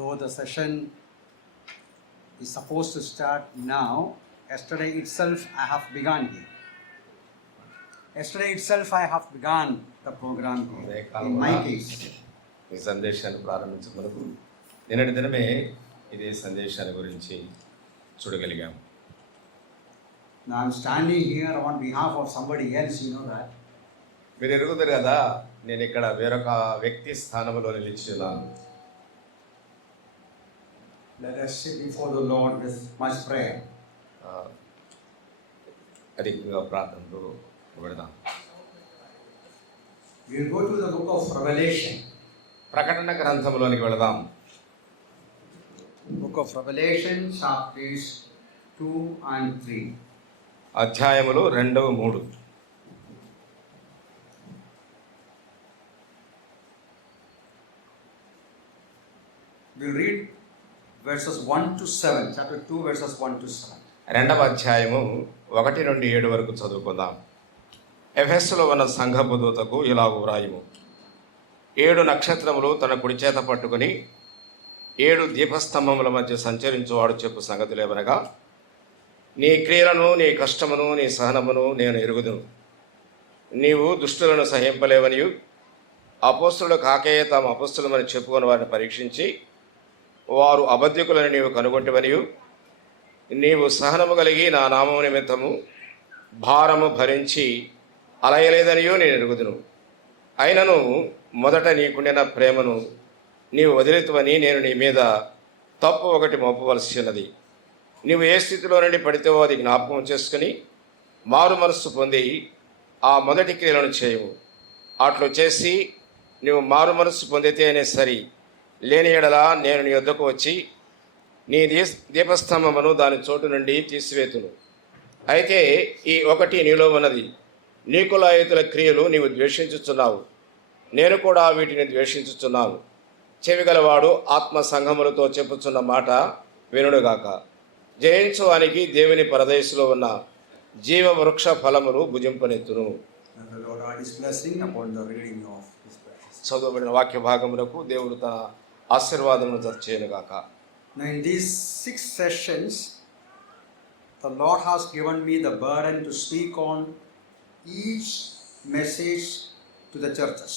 Though the session is supposed to start now, yesterday itself I have begun here. Yesterday itself I have begun the program here. In my case. ఈ సందేశాన్ని ప్రారంభించడానికి నిన్నటి దినమే ఇదే సందేశాన్ని గురించి చూడగలిగాం. Now I'm standing here on behalf of somebody else, you know that. మీరు ఎరుగుతారు కదా, నేను ఇక్కడ వేరొక వ్యక్తి స్థానంలో నిలిచున్నాను. Let us sit before the Lord with much prayer. అధికంగా ప్రార్థనతో పెడదాం. We will go to the book of Revelation. ప్రకటన గ్రంథంలోనికి వెళదాం. Book of Revelation, chapters 2 and 3. అధ్యాయములు 2, 3. We read verses 1 to 7, chapter 2, verses 1 to 7. రెండవ అధ్యాయము 1 నుండి 7 వరకు చదువుకుందాం. ఎఫెసులో ఉన్న సంఘపు దూతకు ఇలాగు వ్రాయుము. 7 నక్షత్రములు తన కుడి చేత పట్టుకుని 7 దీపస్తంభముల మధ్య సంచరించువాడు చెప్పు సంగతులేవనగా, నీ క్రియలను, నీ కష్టమును, నీ సహనమును నేను ఎరుగుదును. నీవు దుష్టులను సహింపలేవనియు, అపోస్తులు కాకే తాము అపోస్తులమని చెప్పుకొని వారిని పరీక్షించి వారు అబద్ధికులని నీవు కనుగొంటివనియు, నీవు సహనము కలిగి నా నామము నిమిత్తము భారము భరించి అలయలేదనియో నేను ఎరుగుదును. అయినను మొదట నీకుండిన ప్రేమను నీవు వదిలితువని నేను నీ మీద తప్పు ఒకటి మోపవలసి ఉన్నది. నీవు ఏ స్థితిలో నుండి పడితేవో అది జ్ఞాపకం చేసుకుని మారు మనస్సు పొంది ఆ మొదటి క్రియలను చేయవు. అట్లు చేసి నీవు మారు మనస్సు పొందితేనే సరి, లేని ఎడలా నేను నీ వద్దకు వచ్చి నీ దీపస్తంభమును దాని చోటు నుండి తీసివేతును. అయితే ఈ ఒకటి నీలో ఉన్నది, నీకులాయుతుల క్రియలు నీవు ద్వేషించుచున్నావు, నేను కూడా వీటిని ద్వేషించుచున్నాను. చెవిగలవాడు ఆత్మ సంఘములతో చెప్పుచున్న మాట వినుడుగాక. జయించువానికి దేవుని పరదేశంలో ఉన్న జీవ వృక్ష ఫలములు భుజింపనెత్తును. చదవబడిన వాక్య భాగములకు దేవుడు తన ఆశీర్వాదమును దయచేయునుగాక. Now in these 6 sessions, the Lord has given me the burden to speak on each message to the churches.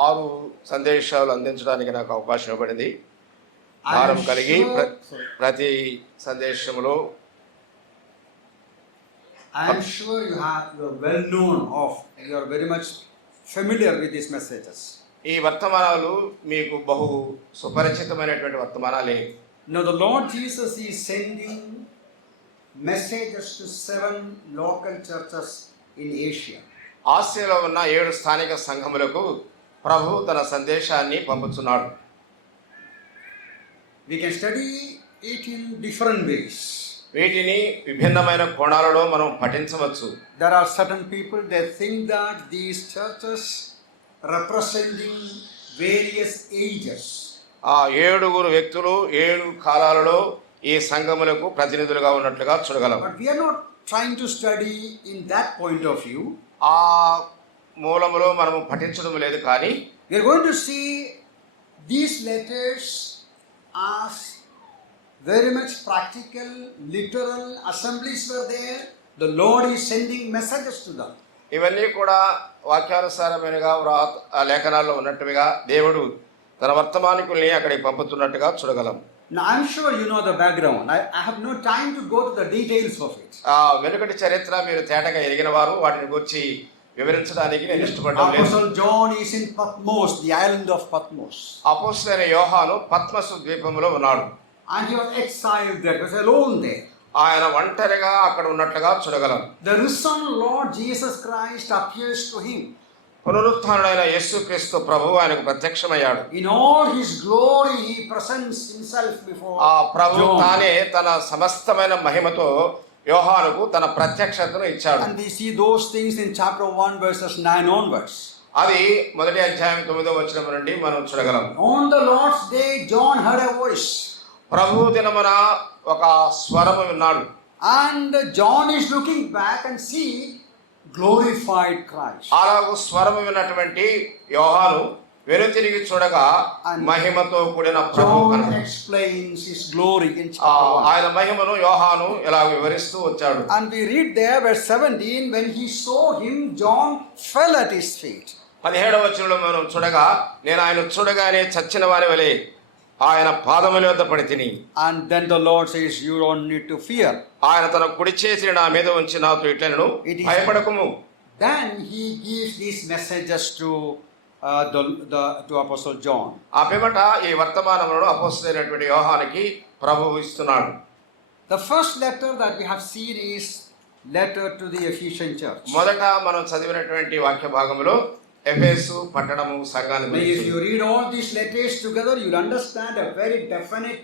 6 సందేశాలు అందించడానికి నాకు అవకాశం ఇవ్వబడింది. భారం కలిగి ప్రతి సందేశంలో I am sure you are well known of, you are very much familiar with these messages. ఈ వర్తమానాలు మీకు బహు సుపరిచితమైనటువంటి వర్తమానాలే. Now the Lord Jesus is sending messages to 7 local churches in Asia. ఆసియాలో ఉన్న 7 స్థానిక సంఘములకు ప్రభు తన సందేశాన్ని పంపుతున్నాడు. We can study it in different ways. వీటిని విభిన్నమైన కోణాలలో మనం పఠించవచ్చు. There are certain people, they think that these churches representing various ages. ఆ 7 వ్యక్తులు 7 కాలాలలో ఈ సంఘములకు ప్రతినిధులుగా ఉన్నట్లుగా చూడగలం. But we are not trying to study in that point of view. ఆ మూలములో మనము పఠించడం లేదు, కానీ We are going to see these letters as very much practical, literal. Assemblies were there. The Lord is sending messages to them. ఇవన్నీ కూడా వాక్యానుసారమైనగా లేఖనాల్లో ఉన్నట్టుగా దేవుడు తన వర్తమానికుల్ని అక్కడికి పంపుతున్నట్టుగా చూడగలం. Now I'm sure you know the background. I have no time to go to the details of it. వెనుకటి చరిత్ర మీరు తేటగా ఎరిగిన వారు, వాటిని గురించి వివరించడానికి నేను ఇష్టపడడం లేదు. Apostle John is in Patmos, the island of Patmos. అపోస్తలుడైన యోహాను పద్మసు ద్వీపంలో ఉన్నాడు. And he was exiled there, was alone there. ఆయన ఒంటరిగా అక్కడ ఉన్నట్లుగా చూడగలం. The risen Lord Jesus Christ appears to him. పునరుత్థానుడైన యేసుక్రీస్తు ప్రభువు ఆయనకు ప్రత్యక్షమయ్యాడు. In all his glory he presents himself before ఆ ప్రభువు John. తానే తన సమస్తమైన మహిమతో యోహానుకు తన ప్రత్యక్షతను ఇచ్చాడు. And we see those things in chapter 1 verses 9 onwards. అది మొదటి అధ్యాయం 9వ వచనం నుండి మనం చూడగలం. On the Lord's day John heard a voice. ప్రభువు దినమున ఒక స్వరము విన్నాడు. And John is looking back and see glorified Christ. అలాగూ స్వరము విన్నటువంటి యోహాను వెనుతిరిగి చూడగా మహిమతో కూడిన ప్రభువు John కనబడ్డాడు. explains his glory in ఆ, chapter 1. ఆయన మహిమను యోహాను ఇలా వివరిస్తూ వచ్చాడు. And we read there, verse 17, when he saw him, John fell at his feet. 17వ వచనంలో మనం చూడగా, నేను ఆయన చూడగానే చచ్చిన వారి వలె ఆయన పాదముల వద్ద పడి తిని. And then the Lord says, you don't need to fear. ఆయన తన కుడి చేతిని నా మీద ఉంచి నాతో ఇట్లనెను, భయపడకుము. Then he gives these messages to to Apostle John. ఆ పిమ్మట ఈ వర్తమానములను అపోస్తలుడైనటువంటి యోహానుకి ప్రభువు ఇస్తున్నాడు. The first letter that we have seen is letter to the Ephesian church. మొదట మనం చదివినటువంటి వాక్య భాగంలో ఎఫెసు పట్టణము సంఘాన్ని If గురించి. you read all these letters together, you'll understand a very definite,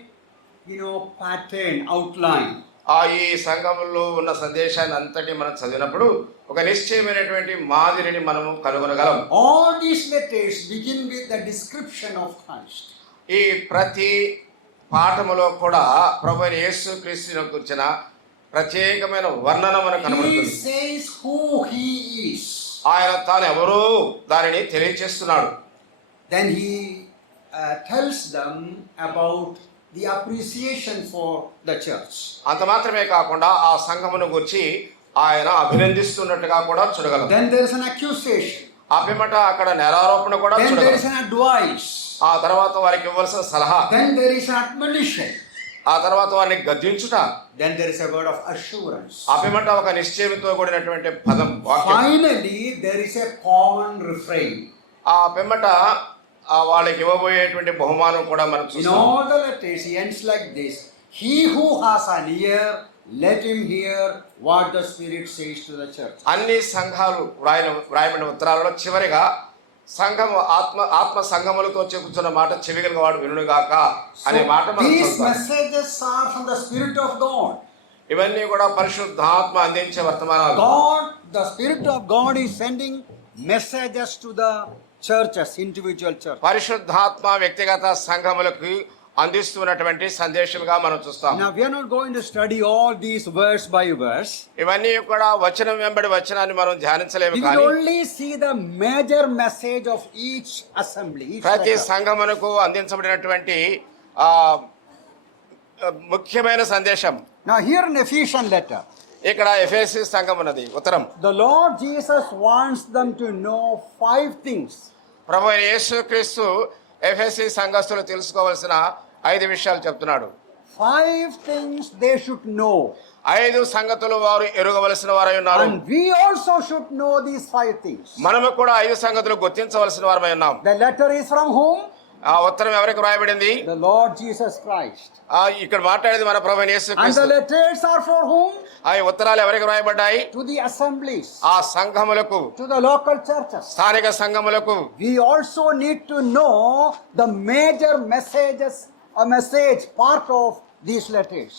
pattern, outline. ఈ సంఘములో ఉన్న సందేశాన్ని అంతటి మనం చదివినప్పుడు ఒక నిశ్చయమైనటువంటి మాదిరిని మనము కనుగొనగలం. All these letters begin with the description of Christ. ఈ ప్రతి పాఠములో కూడా ప్రభువైన యేసుక్రీస్తును గురించిన ప్రత్యేకమైన వర్ణన మనకు He కనబడుతుంది. says who he is. ఆయన తాను ఎవరో దానిని తెలియచేస్తున్నాడు. Then he tells them about the appreciation for the church. అంత మాత్రమే కాకుండా ఆ సంఘమును గురించి ఆయన అభినందిస్తున్నట్టుగా కూడా చూడగలం. Then there is an accusation. ఆ పిమ్మట అక్కడ నేరారోపణ కూడా Then there is చూడగలం. an advice. ఆ తర్వాత వారికి ఇవ్వాల్సిన సలహా, Then there is an admonition. ఆ తర్వాత వారిని గద్దించుట, Then there is a word of assurance. ఆ పిమ్మట ఒక నిశ్చయంతో కూడినటువంటి పదం వాక్యం. Finally, there is a common refrain. ఆ పిమ్మట వాళ్ళకి ఇవ్వబోయేటువంటి బహుమానం కూడా మనం In చూస్తాం. all the letters, he ends like this: he who has an ear, let him hear what the Spirit says to the church. అన్ని సంఘాలు వ్రాయబడిన ఉత్తరాలలో చివరిగా సంఘము ఆత్మ సంఘములతో చెబుతున్న మాట చెవిగలిగిన వాడు వినుగాక అనే మాట మనం These చూస్తాం. messages are from the Spirit of God. ఇవన్నీ కూడా పరిశుద్ధాత్మ అందించే వర్తమానాలు. God, the Spirit of God is sending messages to the churches, individual churches. పరిశుద్ధాత్మ వ్యక్తిగత సంఘములకు అందిస్తున్నటువంటి సందేశాలుగా మనం చూస్తాం. Now we are not going to study all these verse by verse. ఇవన్నీ కూడా వచనం వెంబడి వచనాన్ని మనం ధ్యానించలేము. We కానీ will only see the major message of each assembly. Each ప్రతి letter. సంఘమునకు అందించబడినటువంటి ముఖ్యమైన సందేశం. Now here in Ephesian letter, ఇక్కడ ఎఫెసీ సంఘం ఉన్నది ఉత్తరం. the Lord Jesus wants them to know 5 things. ప్రభువైన యేసుక్రీస్తు ఎఫెసీ సంఘస్థులు తెలుసుకోవాల్సిన 5 విషయాలు చెప్తున్నాడు. 5 things they should know. 5 సంగతులు వారు ఎరుగవలసిన వారై ఉన్నారు. And we also should know these 5 things. మనము కూడా 5 సంగతులు గుర్తించవలసిన వారమై ఉన్నాం. The letter is from whom? ఆ ఉత్తరం ఎవరికి రాయబడింది? The Lord Jesus Christ. ఇక్కడ మాట్లాడేది మన ప్రభువైన And యేసుక్రీస్తు. the letters are for whom? ఆ ఉత్తరాలు ఎవరికి రాయబడ్డాయి? To the assemblies, ఆ సంఘములకు, to the local churches. స్థానిక సంఘములకు. We also need to know the major messages, a message part of these letters.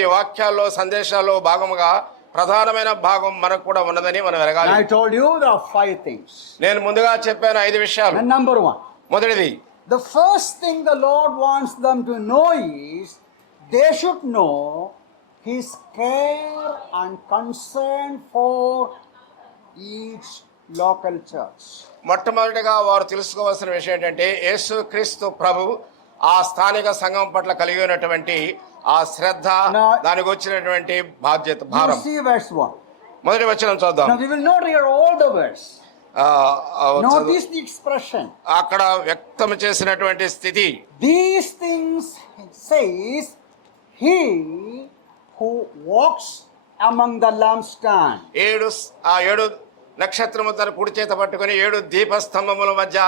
ఈ వాక్యాల్లో సందేశాల్లో భాగముగా ప్రధానమైన భాగం మనకు కూడా ఉన్నదని మనం ఎరగాలి. I told you there are 5 things. నేను ముందుగా చెప్పాను 5 విషయాలు. And number 1. మొదటిది, The first thing the Lord wants them to know is they should know His care and concern for each local church. మొట్టమొదటిగా వారు తెలుసుకోవాల్సిన విషయం ఏంటంటే యేసుక్రీస్తు ప్రభు ఆ స్థానిక సంఘం పట్ల కలిగి ఉన్నటువంటి ఆ శ్రద్ధ, దానికి వచ్చినటువంటి బాధ్యత, You భారం. see verse 1. మొదటి వచనం చూద్దాం. Now we will not read all the verse. Notice the expression. అక్కడ వ్యక్తం చేసినటువంటి స్థితి. These things says he who walks among the lampstand. 7 నక్షత్రము తన కుడి చేత పట్టుకుని 7 దీపస్తంభముల మధ్య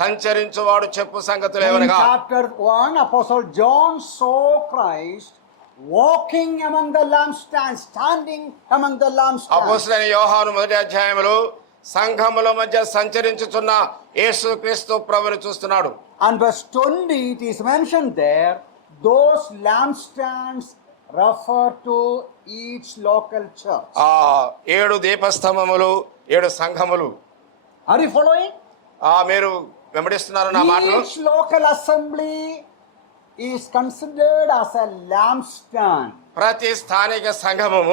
సంచరించువాడు చెప్పు సంగతులు In ఏమనగా, chapter 1, Apostle John saw Christ walking among the lampstands, standing among the lampstands. అపోస్తలుడైన యోహాను మొదటి అధ్యాయములో సంఘముల మధ్య సంచరించుచున్న యేసుక్రీస్తు ప్రభువును చూస్తున్నాడు. And verse 20, it is mentioned there, those lampstands refer to each local church. 7 దీపస్తంభములు, 7 సంఘములు. Are you following? మీరు వెంబడిస్తున్నారు నా మాటలు? Each local assembly is considered as a lampstand. ప్రతి స్థానిక సంఘము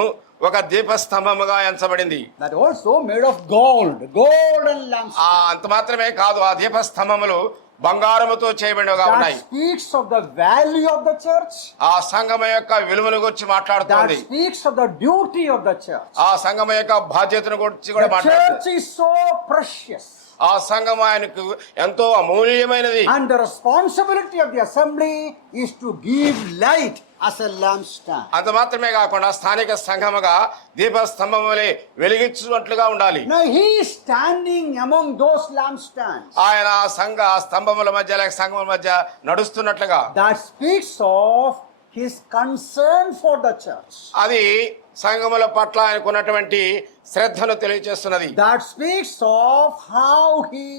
ఒక దీపస్తంభముగా ఎంచబడింది. That also made of gold, golden lampstand. అంత మాత్రమే కాదు, ఆ దీపస్తంభములు బంగారముతో చేయబడినవిగా That ఉన్నాయి. speaks of the value of the church. ఆ సంఘము యొక్క విలువను గురించి That మాట్లాడుతోంది. speaks of the duty of the church. ఆ సంఘము యొక్క బాధ్యతను గురించి కూడా The మాట్లాడుతుంది. church is so precious. ఆ సంఘం ఆయనకు ఎంతో అమూల్యమైనది. And the responsibility of the assembly is to give light as a lampstand. అంత మాత్రమే కాకుండా స్థానిక సంఘముగా దీపస్తంభములే వెలిగించున్నట్లుగా ఉండాలి. Now he is standing among those lampstands. ఆయన ఆ స్తంభముల మధ్య లేక సంఘముల మధ్య నడుస్తున్నట్లుగా. That speaks of his concern for the church. అది సంఘముల పట్ల ఆయనకు ఉన్నటువంటి శ్రద్ధను తెలియజేస్తున్నది. That speaks of how he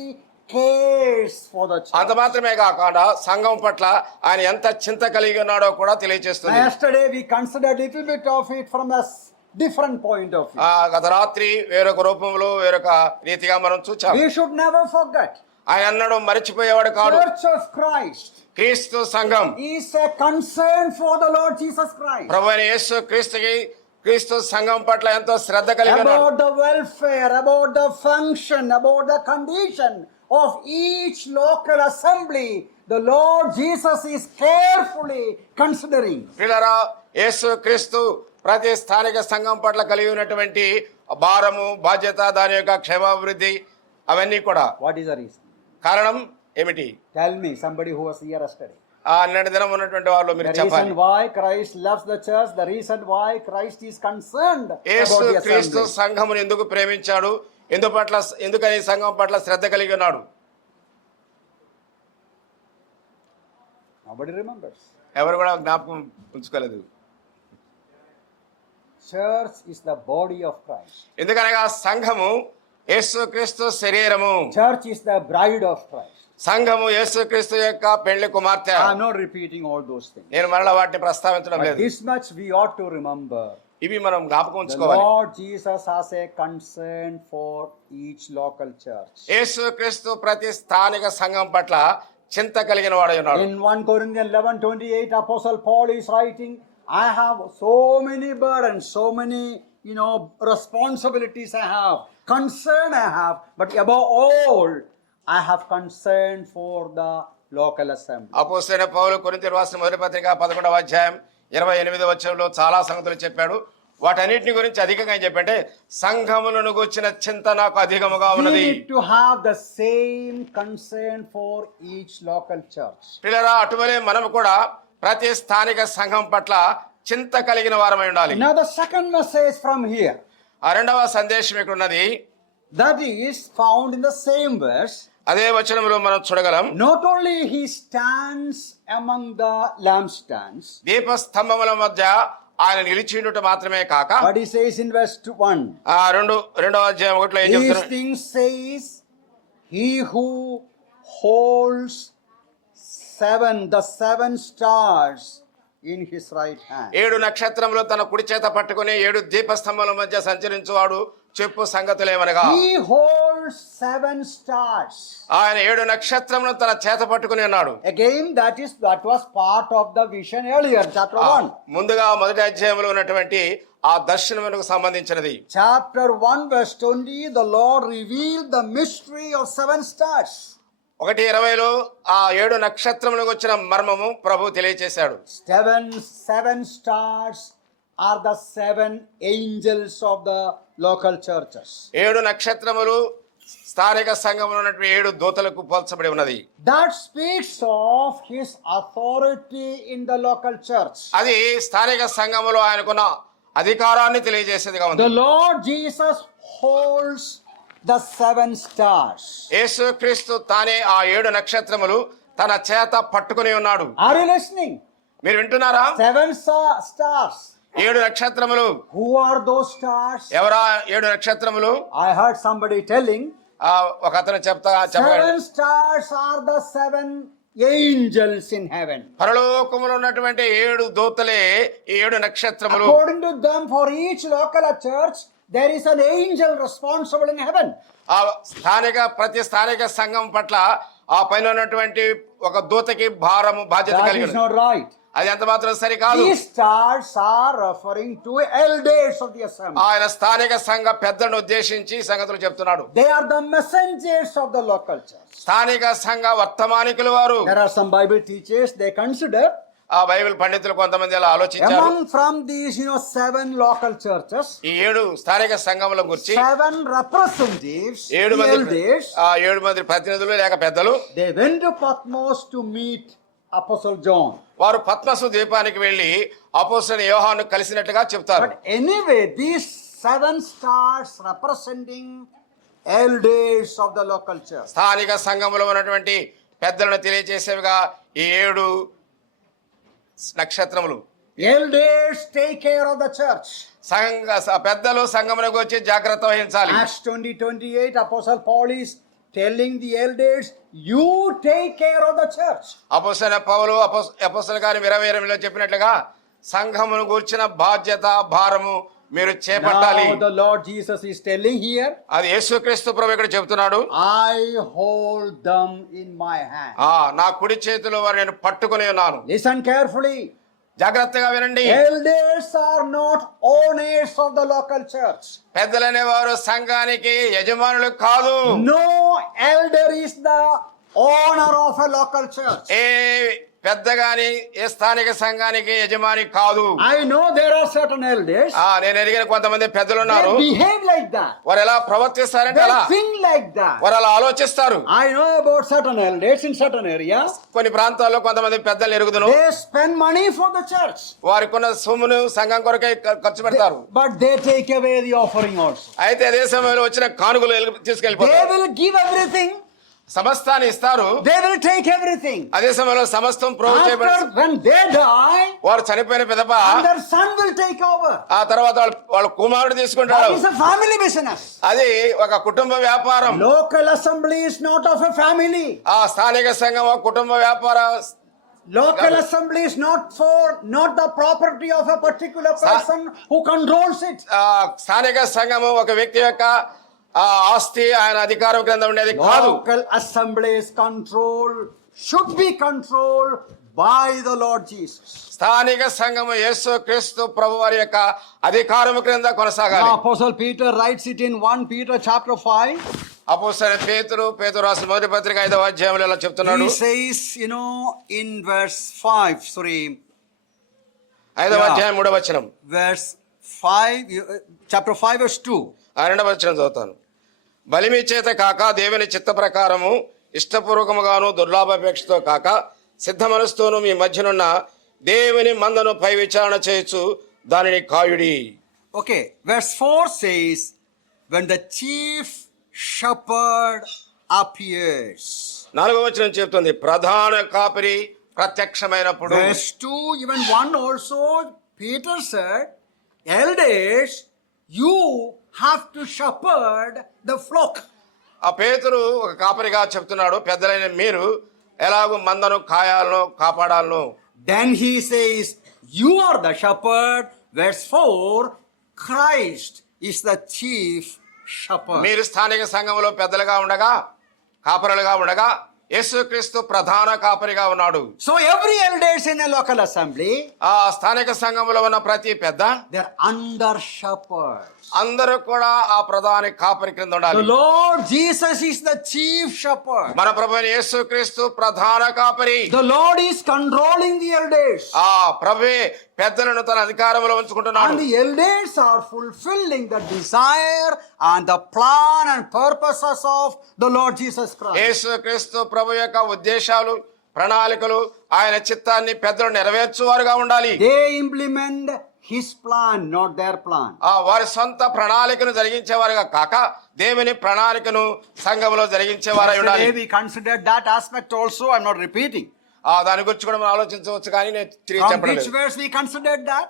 cares for the అంత church. మాత్రమే కాకుండా సంఘం పట్ల ఆయన ఎంత చింత కలిగి ఉన్నాడో కూడా తెలియజేస్తుంది. Yesterday we considered a little bit of it from a different point of view. గత రాత్రి వేరొక రూపంలో వేరొక రీతిగా మనం చూచాం. We should never forget. ఆయన అన్నాడు మరిచిపోయేవాడు కాదు. Church of Christ క్రీస్తు సంఘం is a concern for the Lord Jesus Christ. ప్రభు అయిన యేసు క్రీస్తు సంఘం పట్ల ఎంతో శ్రద్ధ కలిగి ఉన్నాడు. About the welfare, about the function, about the condition of each local assembly, the Lord Jesus is carefully considering. ప్రియులారా, యేసు క్రీస్తు ప్రతి స్థానిక సంఘం పట్ల కలిగి ఉన్నటువంటి భారము బాధ్యత దాని యొక్క క్షేమాభివృద్ధి అవన్నీ కూడా. What is the reason? కారణం ఏమిటి? Tell me, somebody who was here yesterday. నిన్నటి దినం ఉన్నటువంటి వాళ్ళు మీరు The చెప్పాలి. reason why Christ loves the church, the reason why Christ is concerned Yesu about the క్రీస్తు assembly. సంఘమును ఎందుకు ప్రేమించాడు, ఎందుకని సంఘం పట్ల శ్రద్ధ కలిగి ఉన్నాడు? Nobody remembers. ఎవరు కూడా జ్ఞాపకం ఉంచుకోలేదు. Church is the body of Christ. ఎందుకనగా సంఘము యేసు క్రీస్తు శరీరము. Church is the bride of Christ. సంఘము యేసు క్రీస్తు యొక్క పెళ్లి కుమార్తె. I am not repeating all those things. నేను మరలా వాటిని ప్రస్తావించడం But లేదు. this much we ought to remember. ఇవి మనం జ్ఞాపకం The ఉంచుకోవాలి. Lord Jesus has a concern for each local church. యేసు క్రీస్తు ప్రతి స్థానిక సంఘం పట్ల చింత కలిగిన వాడై ఉన్నాడు. In 1 Corinthians 11:28, Apostle Paul is writing, I have so many burdens, so many, responsibilities I have, concern I have, but above all, I have concern for the local assembly. అపోస్తలుడైన పౌలు కొరింథీయులకు రాసిన మొదటి పత్రిక 11వ అధ్యాయం 28వ వచనంలో చాలా సంగతులు చెప్పాడు. వాటన్నిటిని గురించి అధికంగా ఏం చెప్పంటే, సంఘములను గూర్చిన చింత నాకు అధికముగా We ఉన్నది. need to have the same concern for each local church. పిల్లరా, అటువలే మనం కూడా ప్రతి స్థానిక సంఘం పట్ల చింత కలిగిన వారమై ఉండాలి. Now the second message from here, ఆ రెండవ సందేశం ఇక్కడ ఉన్నది. that is found in the same verse. అదే వచనంలో మనం చూడగలం. Not only he stands among the lampstands, దీపస్తంభముల మధ్య ఆయన నిలిచిండుట మాత్రమే కాక, but he says in verse 1, రెండవ అధ్యాయం 1లో ఏం these చెప్తున్నాడు? things says he who holds the seven stars in his right hand. 7 నక్షత్రములు తన కుడి చేత పట్టుకుని 7 దీపస్తంభముల మధ్య సంచరించువాడు చెప్పు సంగతులేమనగా, He holds 7 stars. ఆయన 7 నక్షత్రములను తన చేత పట్టుకుని ఉన్నాడు. Again, that was part of the vision earlier, chapter 1. ముందుగా మొదటి అధ్యాయంలో ఉన్నటువంటి ఆ దర్శనమునకు సంబంధించినది. Chapter 1 verse 20, the Lord revealed the mystery of 7 stars. 1:20లో ఆ 7 నక్షత్రములకు వచ్చిన మర్మము ప్రభు తెలియచేశాడు. Seven stars are the 7 angels of the local churches. 7 నక్షత్రములు స్థానిక సంఘంలో ఉన్నటువంటి 7 దూతలకు పోల్చబడి ఉన్నది. That speaks of his authority in the local church. అది స్థానిక సంఘములో ఆయనకున్న అధికారాన్ని తెలియజేసేదిగా ఉంది. The Lord Jesus holds the 7 stars. యేసుక్రీస్తు తానే ఆ 7 నక్షత్రములు తన చేత పట్టుకుని ఉన్నాడు. Are you listening? మీరు వింటున్నారా? 7 stars. 7 నక్షత్రములు. Who are those stars? ఎవరా 7 నక్షత్రములు? I heard somebody telling, ఒక అతను చెప్పగాడు. 7 stars are the 7 angels in heaven. పరలోకములో ఉన్నటువంటి 7 దూతలే ఈ 7 నక్షత్రములు. According to them, for each local church, there is an angel responsible in heaven. ఆ ప్రతి స్థానిక సంఘం పట్ల ఆ పైన ఉన్నటువంటి ఒక దూతకి భారము బాధ్యత That కలిగి is ఉంది. not right. అది ఎంత మాత్రం సరికాదు. These stars are referring to elders of the assembly. ఆయన స్థానిక సంఘ పెద్దలను ఉద్దేశించి ఈ సంగతులు చెప్తున్నాడు. They are the messengers of the local church. స్థానిక సంఘ వర్తమానికులు వారు. There are some Bible teachers, they consider ఆ బైబిల్ పండితులు కొంతమంది అలా ఆలోచించారు. among from these 7 local churches, ఈ 7 స్థానిక సంఘముల గురించి 7 representatives, 7 మంది elders, 7 మంది ప్రతినిధులు లేక పెద్దలు they went to Patmos to meet Apostle John. వారు పద్మసు ద్వీపానికి వెళ్లి అపోస్తలుడైన యోహాను కలిసినట్టుగా చెప్తారు. But anyway, these 7 stars representing elders of the local church. స్థానిక సంఘములో ఉన్నటువంటి పెద్దలను తెలియజేసేవిగా ఈ 7 నక్షత్రములు. Elders take care of the church. పెద్దలు సంఘమునకు వచ్చి జాగ్రత్త వహించాలి. Acts 20:28, Apostle Paul is telling the elders, you take care of the church. అపోస్తలుడైన పౌలు అపోస్తలుల కార్యం 20:8లో చెప్పినట్లుగా సంఘమును గూర్చిన బాధ్యత భారము మీరు చేపట్టాలి. Now the Lord Jesus is telling here, అది యేసుక్రీస్తు ప్రభువు ఇక్కడ చెప్తున్నాడు. I hold them in my hand. నా కుడి చేతిలో వారు నేను పట్టుకుని ఉన్నాను. Listen carefully. జాగ్రత్తగా వినండి. Elders are not owners of the local church. పెద్దలనే వారు సంఘానికి యజమానులు కాదు. No elder is the owner of a local church. ఏ పెద్ద గాని ఏ స్థానిక సంఘానికి యజమాని కాదు. I know there are certain elders. నేను ఎరిగిన కొంతమంది పెద్దలు ఉన్నారు. They behave like that. వారు ఎలా ప్రవర్తిస్తారంటే అలా. They think like that. వారు అలా ఆలోచిస్తారు. I know about certain elders in certain areas. కొన్ని ప్రాంతాల్లో కొంతమంది పెద్దలు ఎరుగుదును. They spend money for the church. వారికి ఉన్న సొమ్మును సంఘం కొరకై ఖర్చు పెడతారు. But they take away the offering also. అయితే అదే సమయంలో వచ్చిన కానుకలు They తీసుకెళ్లిపోతారు. will give everything. సమస్తాన్ని ఇస్తారు. They will take everything. అదే సమయంలో సమస్తం ప్రోగు చేయబడి After when they die, వారు చనిపోయిన పిదప and their son will take over. ఆ తర్వాత వాళ్ళ కుమారుడు తీసుకుంటాడు. That is a family business. అది ఒక కుటుంబ వ్యాపారం. Local assembly is not of a family. ఆ స్థానిక సంఘం కుటుంబ వ్యాపార. Local assembly is not the property of a particular person who controls it. స్థానిక సంఘము ఒక వ్యక్తి యొక్క ఆస్తి ఆయన అధికారం క్రింద ఉండేది కాదు. Local assemblies should be controlled by the Lord Jesus. స్థానిక సంఘము యేసుక్రీస్తు ప్రభువారి యొక్క అధికారం క్రింద కొనసాగాలి. Apostle Peter writes it in 1 Peter chapter 5. అపోస్తలుడైన పేతురు రాసిన మొదటి పత్రిక 5వ అధ్యాయంలో ఇలా చెప్తున్నాడు. He says, in verse 5, 5వ అధ్యాయం 3వ వచనం. verse 5, chapter 5 verse 2. 2వ వచనం చదువుతాను. బలిమి చేత కాక దేవుని చిత్త ప్రకారము ఇష్టపూర్వకముగాను దుర్లాభాపేక్షతో కాక సిద్ధ మనసుతోను మీ మధ్యనున్న దేవుని మందను పై విచారణ చేయొచ్చు దానిని కాయుడి. Okay, verse 4 says, when the chief shepherd appears. 4వ వచనం చెప్తుంది ప్రధాన కాపరి ప్రత్యక్షమైనప్పుడు. Verse 2, even 1 also, Peter said, elders, you have to shepherd the flock. ఆ పేతురు ఒక కాపరిగా చెప్తున్నాడు, పెద్దలైన మీరు ఎలాగో మందను కాపాడాలను. Then he says, you are the shepherd. Verse 4, Christ is the chief shepherd. మీరు స్థానిక సంఘంలో పెద్దలుగా ఉండగా కాపరులుగా ఉండగా యేసుక్రీస్తు ప్రధాన కాపరిగా ఉన్నాడు. So every elders in a local assembly, ఆ స్థానిక సంఘంలో ఉన్న ప్రతి పెద్ద they're under shepherds. అందరూ కూడా ఆ ప్రధాన కాపరి క్రింద The ఉండాలి. Lord Jesus is the chief shepherd. మన ప్రభువైన యేసుక్రీస్తు ప్రధాన కాపరి. The Lord is controlling the elders. ఆ ప్రభువే పెద్దలను తన అధికారంలో ఉంచుకుంటున్నాడు. And the elders are fulfilling the desire and the plan and purposes of the Lord Jesus Christ. యేసుక్రీస్తు ప్రభు యొక్క ఉద్దేశాలు ప్రణాళికలు ఆయన చిత్తాన్ని పెద్దలు నెరవేర్చువారుగా ఉండాలి. They implement his plan, not their plan. వారి సొంత ప్రణాళికను జరిగించేవారుగా కాక దేవుని ప్రణాళికను సంఘంలో జరిగించేవారై ఉండాలి. Yesterday we considered that aspect also. I'm not repeating. దాని గురించి కూడా మనం ఆలోచించవచ్చు కానీ నేను తిరిగి From చెప్పలేదు. which verse we considered that?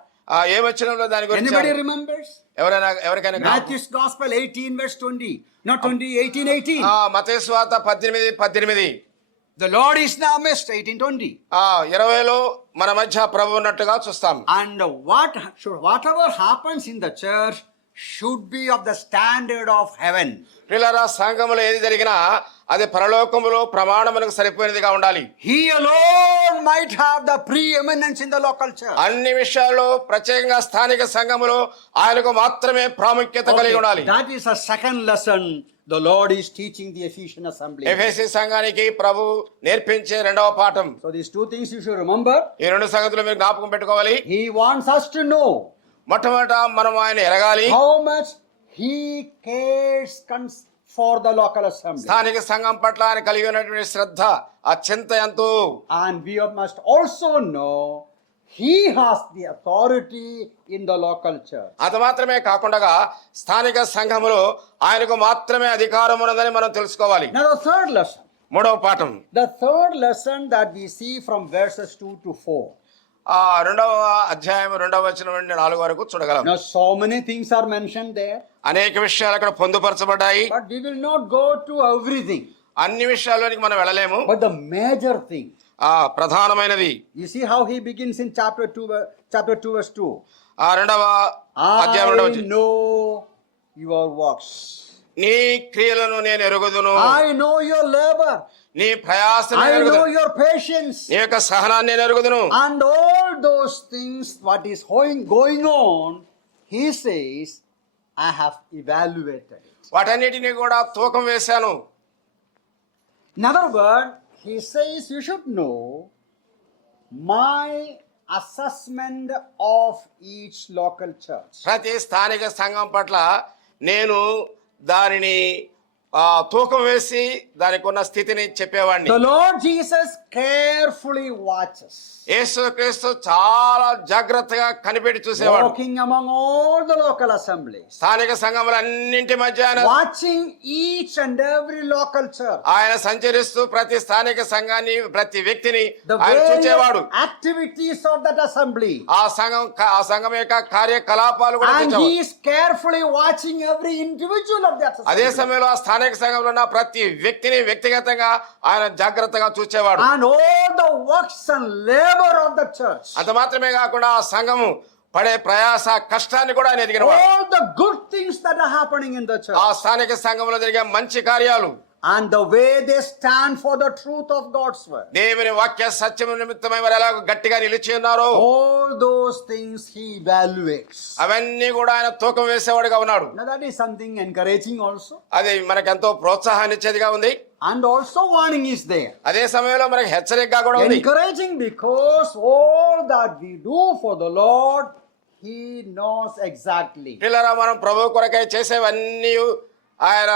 ఏ వచనంలో దాని గురించి Anybody remembers? ఎవరికైనా Matthew's Gospel 18 verse 20. Not 20, 18. మత్తయి సువార్త 18. The Lord is now midst, 18:20. 20లో మన మధ్య ప్రభు ఉన్నట్టుగా చూస్తాం. And whatever happens in the church should be of the standard of heaven. ప్రియులారా, సంఘములో ఏది జరిగినా అది పరలోకములో ప్రమాణమునకు సరిపోయినదిగా ఉండాలి. He alone might have the preeminence in the local church. అన్ని విషయాల్లో ప్రత్యేకంగా స్థానిక సంఘములో ఆయనకు మాత్రమే ప్రాముఖ్యత కలిగి ఉండాలి. That is a second lesson the Lord is teaching the Ephesian assembly. ఎఫెసీ సంఘానికి ప్రభు నేర్పించే రెండవ పాఠం. So these two things you should remember. ఈ రెండు సంగతులు మీరు జ్ఞాపకం పెట్టుకోవాలి. He wants us to know మొట్టమొదట మనం ఆయన ఎరగాలి, how much he cares for the local assembly. స్థానిక సంఘం పట్ల ఆయన కలిగి ఉన్నటువంటి శ్రద్ధ, ఆ చింత ఎంతో. And we must also know he has the authority in the local church. అది మాత్రమే కాకుండా స్థానిక సంఘములో ఆయనకు మాత్రమే అధికారం ఉన్నదని మనం తెలుసుకోవాలి. Now the third lesson. మూడవ పాఠం. The third lesson that we see from verses 2 to 4. ఆ రెండవ అధ్యాయం 2వ వచనం నుండి 4 వరకు చూడగలం. Now so many things are mentioned there. అనేక విషయాలు అక్కడ పొందుపరచబడ్డాయి. But we will not go to everything. అన్ని విషయాల్లోనికి మనం వెళ్ళలేము. But the major thing. ప్రధానమైనది. You see how he begins in chapter 2 verse 2. ఆ రెండవ అధ్యాయం 2వ I వచనం. know your works. నీ క్రియలను నేను ఎరుగుదును. I know your labor. నీ ప్రయాసను I నేను know ఎరుగుదును. your patience. నీ యొక్క సహనాన్ని నేను ఎరుగుదును. And all those things what is going on, he says, I have evaluated it. వాటన్నిటిని కూడా తూకం వేశాను. In other words, he says you should know my assessment of each local church. ప్రతి స్థానిక సంఘం పట్ల నేను దానిని తూకం వేసి దానికి ఉన్న స్థితిని చెప్పేవాడిని. The Lord Jesus carefully watches. యేసుక్రీస్తు చాలా జాగ్రత్తగా కనిపెట్టి చూసేవాడు. Walking among all the local assemblies. స్థానిక సంఘములన్నింటి మధ్య ఆయన Watching each and every local church. ఆయన సంచరిస్తూ ప్రతి స్థానిక సంఘాన్ని, ప్రతి వ్యక్తిని The ఆయన చూచేవాడు. various activities of that assembly. ఆ సంఘం యొక్క కార్యకలాపాలు కూడా And చూచేవాడు. he is carefully watching every individual of that assembly. అదే సమయంలో ఆ స్థానిక సంఘంలో ఉన్న ప్రతి వ్యక్తిని వ్యక్తిగతంగా ఆయన జాగ్రత్తగా చూచేవాడు. And all the works and labor of the church. అంత మాత్రమే కాకుండా ఆ సంఘము పడే ప్రయాస కష్టాన్ని కూడా ఆయన ఎదిగినవాడు. All the good things that are happening in the church. ఆ స్థానిక సంఘంలో జరిగే మంచి కార్యాలు, And the way they stand for the truth of God's word. దేవుని వాక్య సత్యము నిమిత్తమై వారు ఎలా గట్టిగా నిలిచి ఉన్నారో All those things he evaluates. అవన్నీ కూడా ఆయన తూకం వేసేవాడుగా ఉన్నాడు. Now that is something encouraging also. అది మనకెంతో ప్రోత్సాహాన్ని ఇచ్చేదిగా ఉంది. And also warning is there. అదే సమయంలో మనకి హెచ్చరికగా కూడా ఉంది. Encouraging because all that we do for the Lord, he knows exactly. పిల్లరా, మనం ప్రభు కొరకై చేసేవన్నీ ఆయన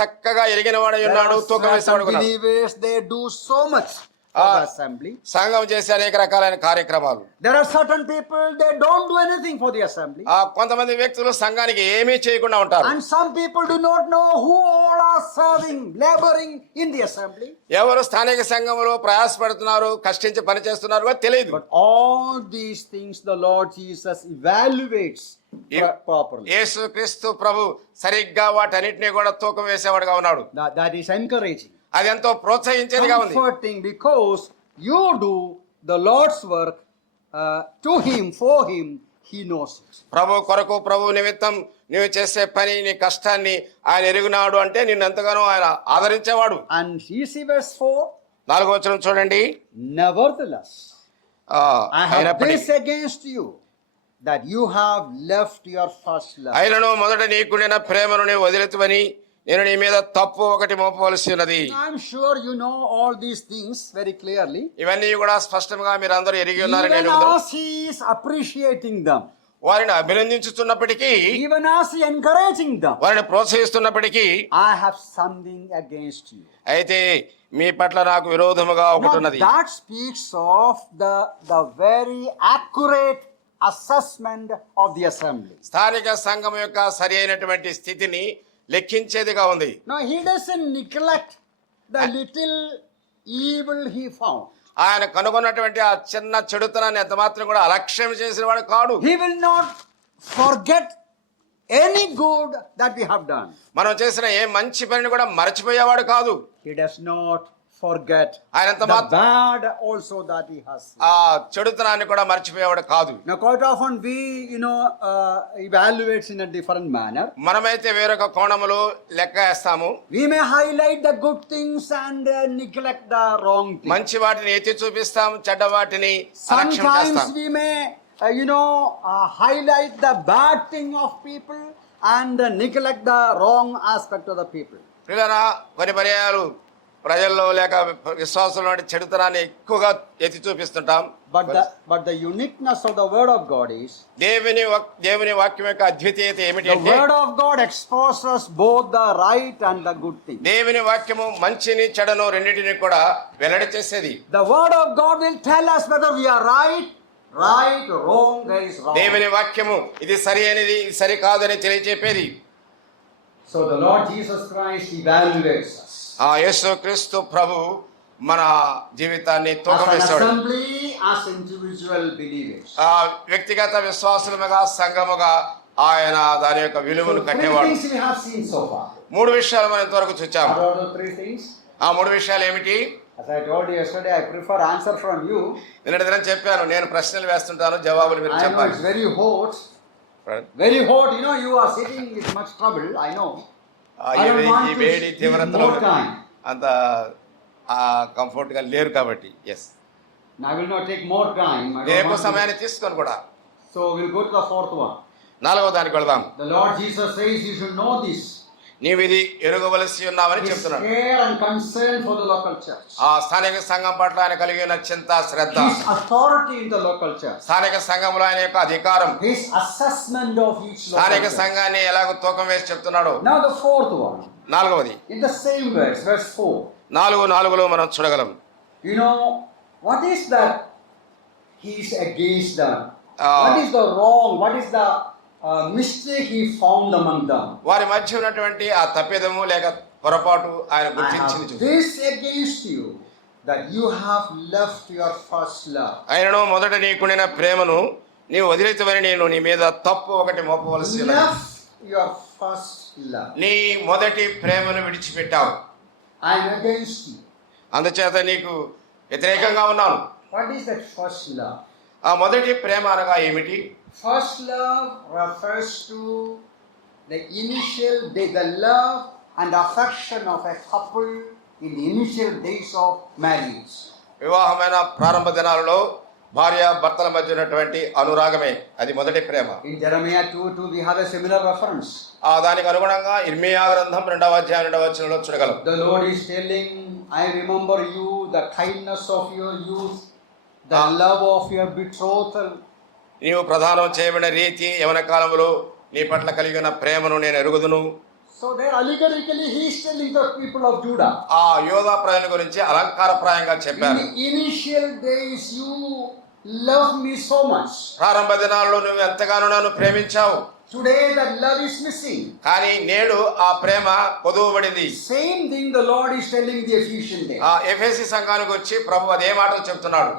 చక్కగా ఎరిగిన వాడై There ఉన్నాడు, are తూకం వేసేవాడు certain కూడా. believers, they do so much for the assembly. సంఘం చేసే అనేక రకాలైన కార్యక్రమాలు. There are certain people, they don't do anything for the assembly. కొంతమంది వ్యక్తులు సంఘానికి ఏమీ చేయకుండా ఉంటారు. And some people do not know who all are serving, laboring in the assembly. ఎవరు స్థానిక సంఘంలో ప్రయాసపడుతున్నారు, కష్టించి పనిచేస్తున్నారు కూడా తెలియదు. But all these things the Lord Jesus evaluates properly. యేసుక్రీస్తు ప్రభు సరిగ్గా వాటన్నిటిని కూడా తూకం వేసేవాడుగా ఉన్నాడు. That is encouraging. అది ఎంతో ప్రోత్సహించేదిగా ఉంది. Comforting because you do the Lord's work to him, for him, he knows it. ప్రభు కొరకు, ప్రభు నిమిత్తం నీవు చేసే పని, నీ కష్టాన్ని ఆయన ఎరుగునాడు అంటే నిన్ను ఎంతగానో ఆయన ఆదరించేవాడు. And you see verse 4. 4వ వచనం చూడండి. Nevertheless, I have అయినప్పటికీ this against you, that you have left your first love. అయినను మొదట నీకుండిన ప్రేమను నీవు వదిలితువని నేను నీ మీద తప్పు ఒకటి మోపవలసి ఉన్నది. I'm sure you know all these things very clearly. ఇవన్నీ కూడా స్పష్టంగా మీరు అందరూ ఎరిగి ఉన్నారని Even నేను as he is appreciating them, వారిని అభినందించుతున్నప్పటికీ, even as he encouraging them, వారిని ప్రోత్సహిస్తున్నప్పటికీ, I have something against you. అయితే మీ పట్ల నాకు విరోధముగా ఒకటి Now, ఉన్నది. that speaks of the very accurate assessment of the assembly. స్థానిక సంఘం యొక్క సరి అయినటువంటి స్థితిని లెక్కించేదిగా ఉంది. Now he doesn't neglect the little evil he found. ఆయన కనుగొన్నటువంటి ఆ చిన్న చెడుతనాన్ని ఎంత మాత్రం కూడా అలక్ష్యం చేసిన వాడు కాడు. He will not forget any good that we have done. మనం చేసిన ఏ మంచి పనిని కూడా మర్చిపోయేవాడు కాదు. He does not forget ఆయన ఎంత the bad also that he has seen. ఆ చెడుతనాన్ని కూడా మర్చిపోయేవాడు కాదు. Now, quite often we, evaluates in a different manner. మనమైతే వేరొక కోణములో లెక్క వేస్తాము. We may highlight the good things and neglect the wrong things. మంచి వాటిని ఎత్తి చూపిస్తాం, చెడ్డ వాటిని అలక్ష్యం Sometimes చేస్తాం. we may, highlight the bad thing of people and neglect the wrong aspect of the people. పిల్లరా, కొన్ని పర్యాయాలు ప్రజల్లో లేక విశ్వాసంలో చెడుతనాన్ని ఎక్కువగా ఎత్తి చూపిస్తుంటాం. But the uniqueness of the word of God is దేవుని వాక్యం యొక్క అద్వితీయత ఏమిటి the అంటే word of God exposes both the right and the good thing. దేవుని వాక్యము మంచిని చెడను రెండింటిని కూడా వెల్లడి చేసేది. The word of God will tell us whether we are right, wrong, there is wrong. దేవుని వాక్యము ఇది సరి అయినది, ఇది సరి కాదని తెలియజెప్పేది. So the Lord Jesus Christ evaluates us. ఆ యేసు క్రీస్తు ప్రభు మన జీవితాన్ని తూకం As an వేస్తాడు. assembly, as individual believers. ఆ వ్యక్తిగత విశ్వాసులుగా సంఘముగా ఆయన దాని యొక్క విలువను So, three కట్టేవాడు. things we have seen so far. 3 విషయాలు మనం ఇంతవరకు చూచాము. What are the 3 things? ఆ 3 విషయాలు ఏమిటి? As I told you yesterday, I prefer answer from you. నిన్నటి దినం చెప్పాను, నేను ప్రశ్నలు వేస్తుంటాను, జవాబులు మీరు I know చెప్పాలి. it's very hot. Very hot. You are sitting with much trouble. I know. I don't want ఈ to వేడి speak తీవ్రతలో more time. అంత కంఫర్ట్ గా లేరు కాబట్టి yes I will not take more time. I don't ఎక్కువ want to. సమయాన్ని తీసుకొని కూడా So we'll go to the 4th one. 4వ దానికి వెళదాం. The Lord Jesus says you should know this. నీవు ఇది ఎరుగవలసి ఉన్నావని His చెప్తున్నాడు. care and concern for the local church. ఆ స్థానిక సంఘం పట్ల ఆయన కలిగి ఉన్న చింత, శ్రద్ధ, His authority in the local church. స్థానిక సంఘంలో ఆయన యొక్క అధికారం, His assessment of each local స్థానిక church. సంఘాన్ని ఎలాగో తూకం వేసి చెప్తున్నాడు. Now the 4th one. 4వది In the same verse 4. 4:4లో మనం చూడగలం. What is that he is against them? Ah. What is the wrong? What is the mistake he found among them? వారి మధ్య ఉన్నటువంటి ఆ తప్పిదము లేక పొరపాటు ఆయన I గుర్తించింది. have this against you, that you have left your first love. ఆయనను మొదట నీకుండిన ప్రేమను నీవు వదిలితవని నేను నీ మీద తప్పు ఒకటి మోపవలసి ఉన్నది. Left your first love. నీ మొదటి ప్రేమను విడిచిపెట్టావు. I am against you. అందుచేత నీకు వ్యతిరేకంగా ఉన్నాను. What is that first love? ఆ మొదటి ప్రేమ అనగా ఏమిటి? First love refers to the initial day, the love and affection of a couple in the initial days of marriage. వివాహమైన ప్రారంభ దినాలలో భార్య భర్తల మధ్య ఉన్నటువంటి అనురాగమే అది మొదటి ప్రేమ. In Jeremiah 2:2 we have a similar reference. ఆ దానికి అనుగుణంగా ఇర్మియా గ్రంథం 2వ అధ్యాయం 2వ వచనంలో చూడగలం. The Lord is telling, I remember you, the kindness of your youth, the love of your betrothal. నీవు ప్రదానం చేయబడిన రీతి యవన కాలంలో నీ పట్ల కలిగి ఉన్న ప్రేమను నేను ఎరుగుదును. So there allegorically he is telling the people of Judah. ఆ యోధా ప్రజల గురించి అలంకారప్రాయంగా In చెప్పారు. the initial days you loved me so much. ప్రారంభ దినాల్లో నువ్వు ఎంతగానో నన్ను ప్రేమించావు. Today that love is missing. కానీ నేడు ఆ ప్రేమ పొదువుబడింది. Same thing the Lord is telling the Ephesian day. ఆ ఎఫెసీ సంఘానికి వచ్చి ప్రభు అదే మాటలు చెప్తున్నాడు.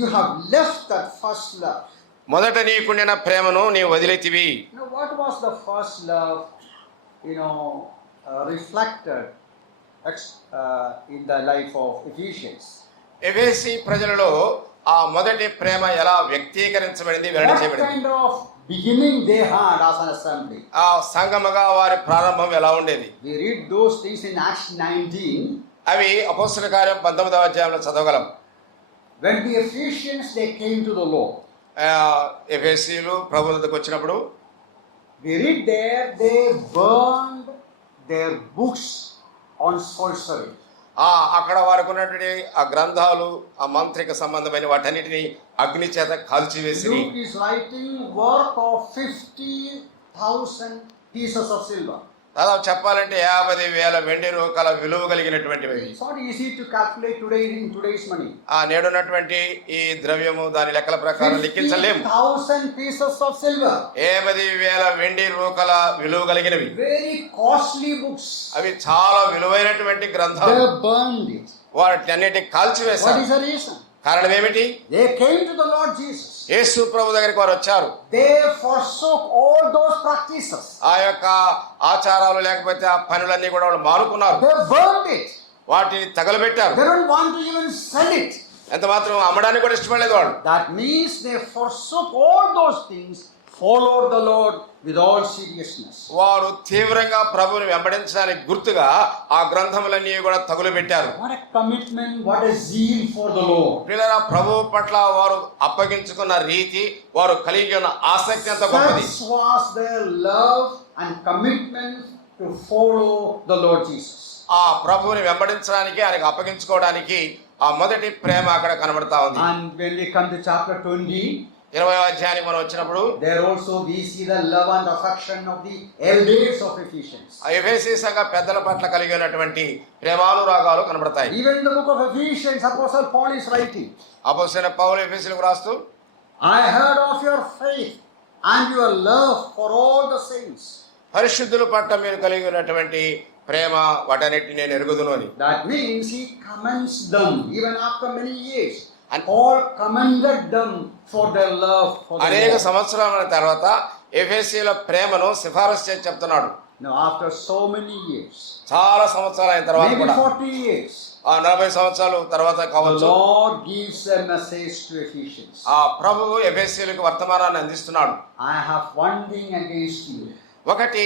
You have left that first love. మొదట నీకుండిన ప్రేమను నీవు వదిలేతివి. Now what was the first love, reflected in the life of Ephesians? ఎఫెసీ ప్రజలలో ఆ మొదటి ప్రేమ ఎలా వ్యక్తీకరించబడింది, వెల్లడి What చేయబడింది. kind of beginning they had as an assembly? ఆ సంఘముగా వారి ప్రారంభం ఎలా ఉండేది? We read those things in Acts 19. అవి అపోస్తల కార్యం 19వ అధ్యాయంలో చదవగలం. When the Ephesians they came to the Lord. ఎఫెసీలు ప్రభు వద్దకు వచ్చినప్పుడు We read there they burned their books on sorcery. అక్కడ వారికి ఉన్నటువంటి ఆ గ్రంథాలు, ఆ మంత్రిక సంబంధమైన వాటన్నిటిని అగ్ని చేత కాల్చివేసి Luke is writing work of 50,000 pieces of silver. దాదాపు చెప్పాలంటే 50,000 వెండి రూపాయల విలువ కలిగినటువంటివి. It's not easy to calculate today in today's money. ఆ నేడున్నటువంటి ఈ ద్రవ్యము దాని లెక్కల ప్రకారం లెక్కించలేము. 50,000 pieces of silver. 50,000 వెండి రూపాయల విలువ కలిగినవి. Very costly books. అవి చాలా విలువైనటువంటి గ్రంథాలు. They burned it. వాటిని అన్నిటిని What కాల్చివేశారు. is the reason? కారణం ఏమిటి? They came to the Lord Jesus. యేసు ప్రభు దగ్గరికి వారు వచ్చారు. They forsook all those practices. ఆ యొక్క ఆచారాలు లేకపోతే ఆ పనులన్నీ కూడా వాళ్ళు మానుకున్నారు. They burned it. వాటిని తగలబెట్టారు. They don't want to even sell it. ఎంత మాత్రం అమ్మడానికి కూడా ఇష్టపడలేదు వాళ్ళు. That means they forsook all those things, followed the Lord with all seriousness. వారు తీవ్రంగా ప్రభువుని వెంబడించడానికి గుర్తుగా ఆ గ్రంథములన్నీ కూడా తగులబెట్టారు. What a commitment, what a zeal for the Lord. ప్రియులారా, ప్రభువు పట్ల వారు అప్పగించుకున్న రీతి, వారు కలిగి ఉన్న ఆసక్తి ఎంత గొప్పది. Such was their love and commitment to follow the Lord Jesus. ఆ ప్రభువుని వెంబడించడానికి, ఆయనకు అప్పగించుకోవడానికి ఆ మొదటి ప్రేమ అక్కడ కనబడతా ఉంది. And when we come to chapter 20, 20వ అధ్యాయానికి మనం వచ్చినప్పుడు there also we see the love and affection of the elders of Ephesians. ఆ ఎఫెసీ సంఘ పెద్దల పట్ల కలిగి ఉన్నటువంటి ప్రేమానురాగాలు కనబడతాయి. Even in the book of Ephesians, Apostle Paul is writing, అపోస్తలుడైన పౌలు ఎఫెసీయులకు రాస్తూ, I heard of your faith and your love for all the saints. పరిశుద్ధుల పట్ల మీరు కలిగి ఉన్నటువంటి ప్రేమ వాటన్నిటిని నేను ఎరుగుదును అని. That means he commends them even after many years. And Paul commended them for their love for the అనేక Lord. సంవత్సరాల తర్వాత ఎఫెసీయుల ప్రేమను సిఫారసు చేసి చెప్తున్నాడు. Now after so many years, చాలా సంవత్సరాలు అయిన తర్వాత maybe కూడా, 40 years, ఆ 40 సంవత్సరాల తర్వాత the కావచ్చు, Lord gives a message to Ephesians. ఆ ప్రభువు ఎఫెసీయులకు వర్తమానాన్ని అందిస్తున్నాడు. I have one thing against you. ఒకటి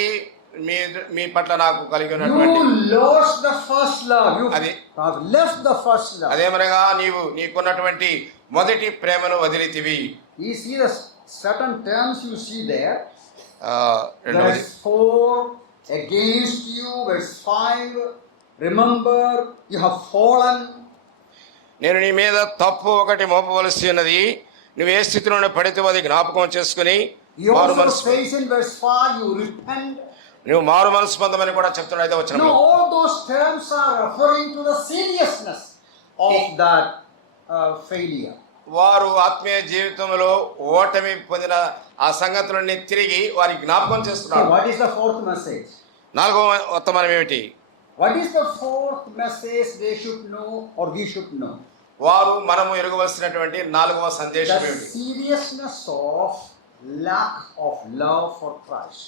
మీ పట్ల నాకు కలిగి ఉన్నటువంటి, You lost the first love. You అది- have left the first love. అదేమనగా నీకున్నటువంటి మొదటి ప్రేమను వదిలితివి. You see the certain terms you see there. రెండవది Verse 4, against you. Verse 5, remember you have fallen. నేను నీ మీద తప్పు ఒకటి మోపవలసి ఉన్నది, నువ్వు ఏ స్థితిలో పడితే అది జ్ఞాపకం చేసుకుని He మారు also మనసు says in verse 5, you repent. నువ్వు మారు మనసు పొందమని కూడా చెప్తున్నాడు. అయితే వచ్చిన No, all those terms are referring to the seriousness of that failure. వారు ఆత్మీయ జీవితంలో ఓటమి పొందిన ఆ సంగతులన్నీ తిరిగి వారి జ్ఞాపకం So చేస్తున్నారు. what is the fourth message? నాలుగవ వర్తమానం ఏమిటి? What is the fourth message they should know or we should know? వారు మనము ఎరగవలసినటువంటి నాలుగవ సందేశం The ఏమిటి? seriousness of lack of love for Christ.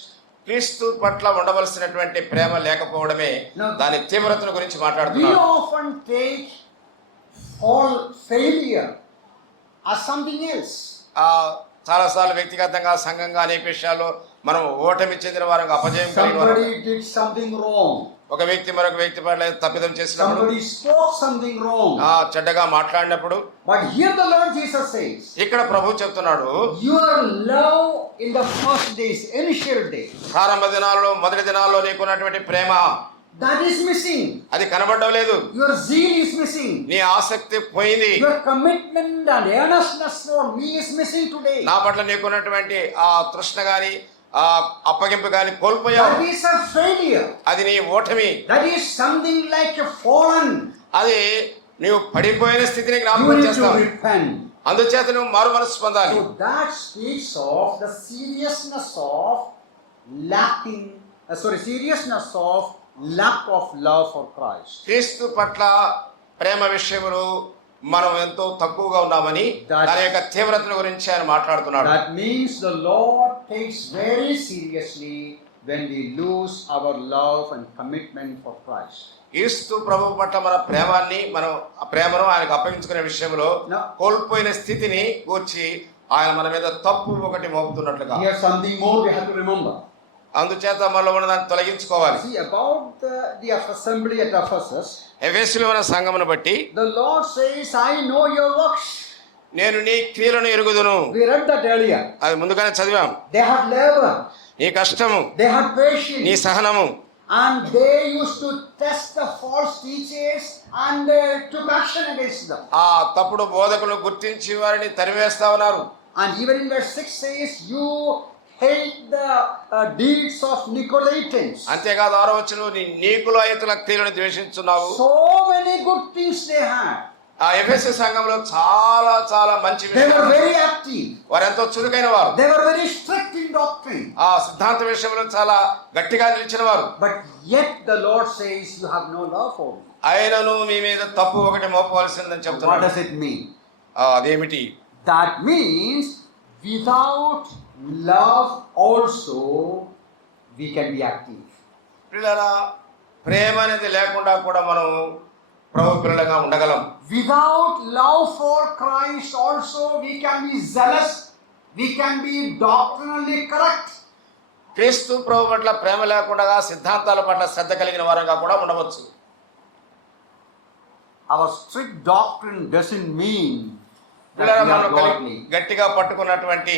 క్రీస్తు పట్ల ఉండవలసినటువంటి ప్రేమ లేకపోవడమే దాని తీవ్రతను గురించి We మాట్లాడుతున్నారు. often take failure as something else. చాలాసార్లు వ్యక్తిగతంగా, సంఘంగా అనేక విషయాల్లో మనం ఓటమి చెందిన వారు, అపజయం కలిగిన వారు. Somebody did something wrong. ఒక వ్యక్తి మరొక వ్యక్తి పట్ల తప్పిదం చేసినప్పుడు, Somebody spoke something wrong. చెడ్డగా మాట్లాడినప్పుడు, But here the Lord Jesus says, ఇక్కడ ప్రభు చెప్తున్నాడు, your love in the first days, initial days, ప్రారంభ దినాల్లో, మొదటి దినాల్లో నీకున్నటువంటి ప్రేమ that is missing. అది కనబడడం లేదు. Your zeal is missing. నీ ఆసక్తి పోయింది. Your commitment and earnestness for me is missing today. నా పట్ల నీకున్నటువంటి ఆ తృష్ణ గాని, ఆ అప్పగింపు గాని కోల్పోయావు. That is a failure. అది నీ ఓటమి. That is something like a fallen. అది నీవు పడిపోయిన స్థితిని You జ్ఞాపకం need to చేస్తావు. repent. అందుచేత నువ్వు మారు మనసు పొందాలి. So that speaks of the seriousness of seriousness of lack of love for Christ. క్రీస్తు పట్ల ప్రేమ విషయంలో మనం ఎంతో తక్కువగా ఉన్నామని, దాని యొక్క తీవ్రతను గురించి ఆయన మాట్లాడుతున్నాడు. That means the Lord takes very seriously when we lose our love and commitment for Christ. క్రీస్తు ప్రభు పట్ల మన ప్రేమను ఆయనకు అప్పగించుకునే విషయంలో కోల్పోయిన స్థితిని గూర్చి ఆయన మన మీద తప్పు ఒకటి మోపుతున్నట్లుగా. Here's something more we have to remember. అందుచేత మనలో ఉన్న దాన్ని తొలగించుకోవాలి. See, about the assembly at Ephesus, ఎఫెసులో ఉన్న సంఘమును బట్టి the Lord says, I know your works. నేను నీ క్రియలను ఎరుగుదును. We read that earlier. అది ముందుగానే చదివాం. They had labor. నీ కష్టము, They had నీ patience. సహనము. And they used to test the false teachers and took action against them. ఆ తప్పుడు బోధకులను గుర్తించి వారిని తరివేస్తా ఉన్నారు. And even in verse 6 says, you hate the deeds of Nicolaitans. అంతేకాదు 6వ వచనంలో నీ నీకులాయితుల క్రియలను ద్వేషించున్నావు. So many good things they had. ఆ ఎఫెసు సంఘంలో చాలా చాలా మంచి They were విషయాలు. very active. వారు ఎంతో చురుకైన వారు. They were very strict in doctrine. ఆ సిద్ధాంత విషయంలో చాలా గట్టిగా నిలిచిన వారు. But yet the Lord says, you have no love for me. ఆయనను మీ మీద తప్పు ఒకటి మోపవలసిందని What చెప్తున్నాడు. does it mean? అదేమిటి? That means without love also we can be active. పిల్లరా, ప్రేమ అనేది లేకుండా కూడా మనం ప్రభు పిల్లలుగా ఉండగలం. Without love for Christ also we can be zealous, we can be doctrinally correct. క్రీస్తు ప్రభు పట్ల ప్రేమ లేకుండా సిద్ధాంతాల పట్ల శ్రద్ధ కలిగిన వారంగా కూడా ఉండవచ్చు. Our strict doctrine doesn't mean that పిల్లలు we are మనం godly. గట్టిగా పట్టుకున్నటువంటి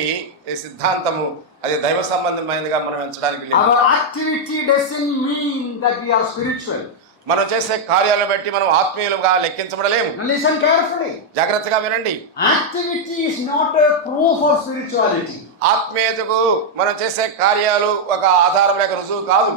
ఈ సిద్ధాంతము అది దైవ సంబంధమైనదిగా మనం ఎంచడానికి లేదు. Our activity doesn't mean that we are spiritual. మనం చేసే కార్యాలను బట్టి మనం ఆత్మీయులుగా లెక్కించబడలేము. Now listen carefully. జాగ్రత్తగా వినండి. Activity is not a proof of spirituality. ఆత్మీయతకు మనం చేసే కార్యాలు ఒక ఆధారం లేక రుజువు కాదు.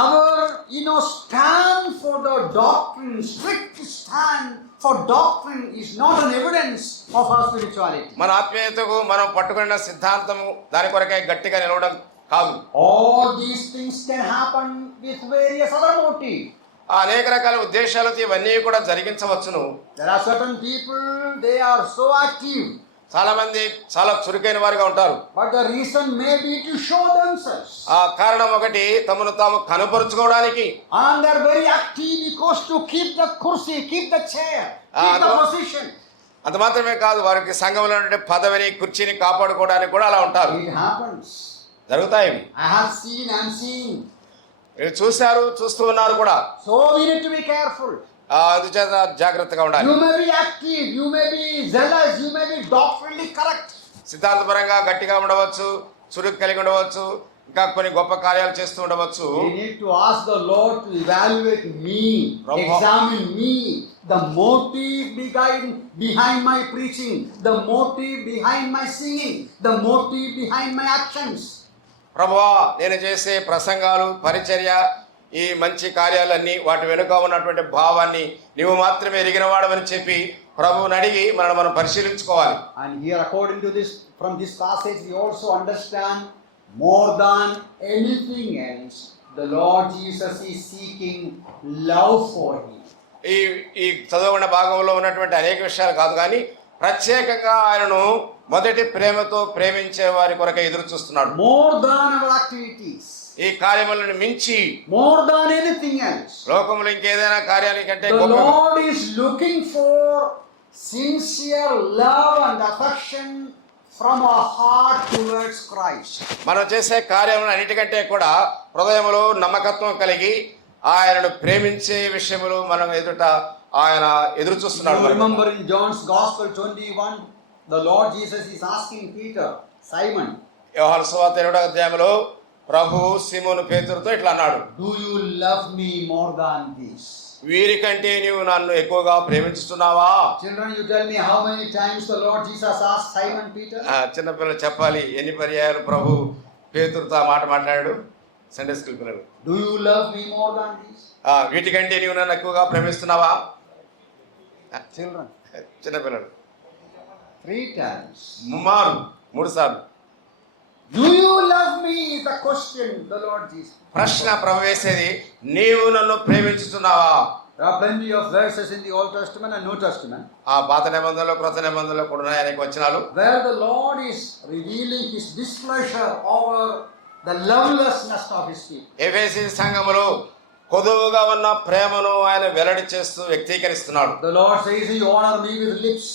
Our stand for the doctrine, strict stand for doctrine is not an evidence of our spirituality. మన ఆత్మీయతకు మనం పట్టుకున్న సిద్ధాంతము దాని కొరకై గట్టిగా నిలవడం కాదు. All these things can happen with various other motives. అనేక రకాల ఉద్దేశాలతో ఇవన్నీ కూడా జరిగించవచ్చును. There are certain people, they are so active. చాలా మంది చాలా చురుకైన వారిగా ఉంటారు. But the reason may be to show themselves. ఆ కారణం ఒకటి తమను తాము కనపరుచుకోవడానికి. And they are very active because to keep the kursi, keep the chair, keep the position. అంత మాత్రమే కాదు, వారికి సంఘంలో ఉండే పదవిని కుర్చీని కాపాడుకోవడానికి కూడా అలా ఉంటారు. It happens. జరుగుతాయి. I have seen and seen. మీరు చూశారు, చూస్తూ ఉన్నారు కూడా. So we need to be careful. అందుచేత జాగ్రత్తగా ఉండాలి. You may be active, you may be zealous, you may be doctrinally correct. సిద్ధాంతపరంగా గట్టిగా ఉండవచ్చు, చురుకు కలిగి ఉండవచ్చు, ఇంకా కొన్ని గొప్ప కార్యాలు చేస్తూ ఉండవచ్చు. We need to ask the Lord to evaluate me, Prabhu. examine me, the motive behind my preaching, the motive behind my singing, the motive behind my actions. ప్రభువా, నేను చేసే ప్రసంగాలు, పరిచర్య, ఈ మంచి కార్యాలన్నీ వాటి వెనుక ఉన్నటువంటి భావాన్ని నీవు మాత్రమే ఎరిగినవాడవని చెప్పి ప్రభువుని అడిగి మనం పరిశీలించుకోవాలి. And here according to this, from this passage we also understand more than anything else, the Lord Jesus is seeking love for him. ఈ చదువుకున్న భాగంలో ఉన్నటువంటి అనేక విషయాలు కాదు కానీ ప్రత్యేకంగా ఆయనను మొదటి ప్రేమతో ప్రేమించే వారి కొరకే ఎదురు చూస్తున్నాడు. More than our activities, ఈ కార్యములను మించి, more than anything else, లోకంలో ఇంకేదైనా కార్యానికంటే the గొప్ప Lord is looking for sincere love and affection from our heart towards Christ. మనం చేసే కార్యములు అన్నిటికంటే కూడా హృదయములో నమ్మకత్వం కలిగి ఆయనను ప్రేమించే విషయములు మనం ఎదుట ఆయన ఎదురు చూస్తున్నాడు. You remember in John's Gospel 21, the Lord Jesus is asking Peter, Simon, యోహాను సువార్త 7వ అధ్యాయంలో ప్రభు సీమోను పేతురుతో ఇట్లా అన్నాడు, do you love me more than this? వీరికంటే నీవు నన్ను ఎక్కువగా ప్రేమించుతున్నావా? Children, you tell me how many times the Lord Jesus asked Simon Peter? చిన్నపిల్లలు చెప్పాలి, ఎన్ని పర్యాయాలు ప్రభు పేతురుతో ఆ మాట మాట్లాడాడు? సండే స్కూల్ పిల్లలు, Do you love me more than this? వీటికంటే నీవు నన్ను ఎక్కువగా ప్రేమిస్తున్నావా? Children, చిన్నపిల్లలు 3 times. 3 సార్లు. Do you love me? The question, the Lord Jesus. ప్రశ్న ప్రభు వేసేది, నీవు నన్ను ప్రేమించుతున్నావా? There are plenty of verses in the Old Testament and New Testament ఆ పాత నిబంధనలో క్రొత్త నిబంధనలో కూడా ఉన్నాయి అనేక వచనాలు where the Lord is revealing his displeasure over the lovelessness of his people. ఎఫెసీ సంఘములో కొదువుగా ఉన్న ప్రేమను ఆయన వెల్లడి చేస్తూ వ్యక్తీకరిస్తున్నాడు. The Lord says, you honor me with lips,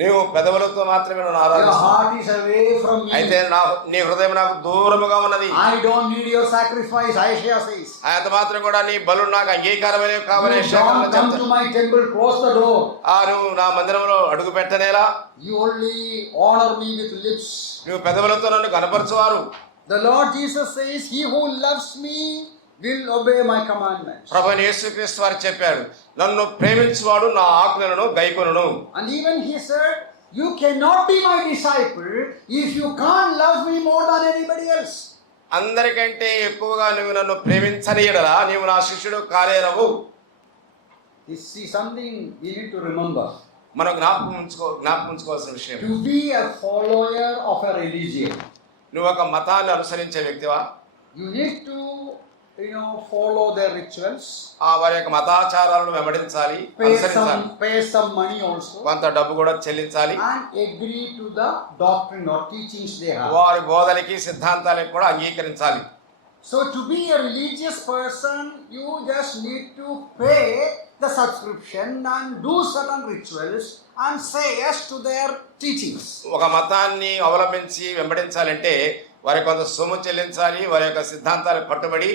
నీవు పెదవులతో మాత్రమే నన్ను your ఆరాధిస్తున్నావు, heart is away from me. అయితే నీ హృదయం నాకు దూరముగా ఉన్నది. I don't need your sacrifice, Isaiah says. అంత మాత్రం కూడా నీ బలు నాకు అంగీకారమైనవి కావని You don't come to my temple, close the door. నువ్వు నా మందిరంలో అడుగు పెట్టనేలా? You only honor me with lips. నువ్వు పెదవులతో నన్ను కనపరచువారు. The Lord Jesus says, he who loves me will obey my commandments. ప్రభువైన యేసుక్రీస్తు వారు చెప్పాడు, నన్ను ప్రేమించువాడు నా ఆజ్ఞలను గైకొనును. And even he said, you cannot be my disciple if you can't love me more than anybody else. అందరికంటే ఎక్కువగా నువ్వు నన్ను ప్రేమించని యెడల నీవు నా శిష్యుడు కాలేరవు. This is something we need to remember. మనం జ్ఞాపకం ఉంచుకోవాల్సిన విషయం. To be a follower of a religion, నువ్వు ఒక మతాన్ని అనుసరించే వ్యక్తివా? you need to follow their rituals, వారి యొక్క మతాచారాలను వెంబడించాలి, అనుసరించాలి. pay some money also, కొంత డబ్బు కూడా చెల్లించాలి, and agree to the doctrine or teachings they have. వారి బోధనకి సిద్ధాంతాలకు కూడా అంగీకరించాలి. So to be a religious person, you just need to pay the subscription and do certain rituals and say yes to their teachings. ఒక మతాన్ని అవలంబించి వెంబడించాలంటే వారి కొంత సొమ్ము చెల్లించాలి, వారి యొక్క సిద్ధాంతాలకు కట్టుబడి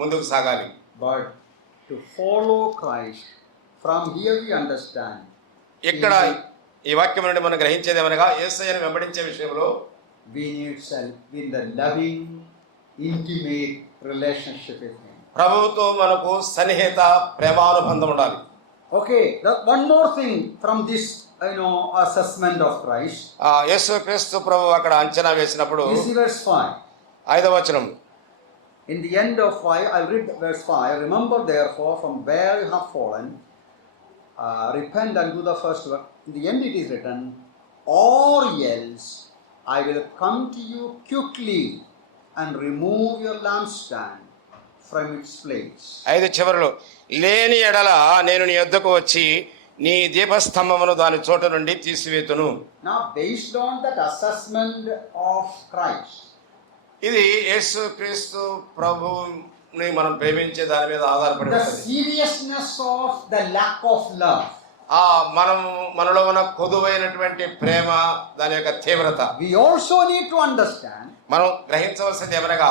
ముందుకు సాగాలి. But to follow Christ, from here we understand. ఇక్కడ ఈ వాక్యం నుండి మనం గ్రహించేది ఏమనగా యేసయ్యను వెంబడించే విషయంలో We need in the loving, intimate relationship with Him. ప్రభువుతో మనకు సన్నిహిత ప్రేమానుబంధం ఉండాలి. Okay, one more thing from this, assessment of Christ. యేసుక్రీస్తు ప్రభు అక్కడ అంచనా వేసినప్పుడు You see verse 5. 5వ వచనం. In the end of 5, I'll read verse 5. Remember therefore from where you have fallen, repent and do the first work. In the end it is written, or else I will come to you quickly and remove your lampstand from its place. 5 చివరిలో లేని ఎడల నేను నీ యొద్దకు వచ్చి నీ దీపస్తంభమును దాని చోట నుండి తీసివేతును. Now based on that assessment of Christ, ఇది యేసుక్రీస్తు ప్రభువుని మనం ప్రేమించే దాని మీద ఆధారపడి the ఉంటుంది. seriousness of the lack of love, మనలో ఉన్న కొదువైనటువంటి ప్రేమ, దాని యొక్క తీవ్రత we also need to understand. మనం గ్రహించవలసింది ఏమనగా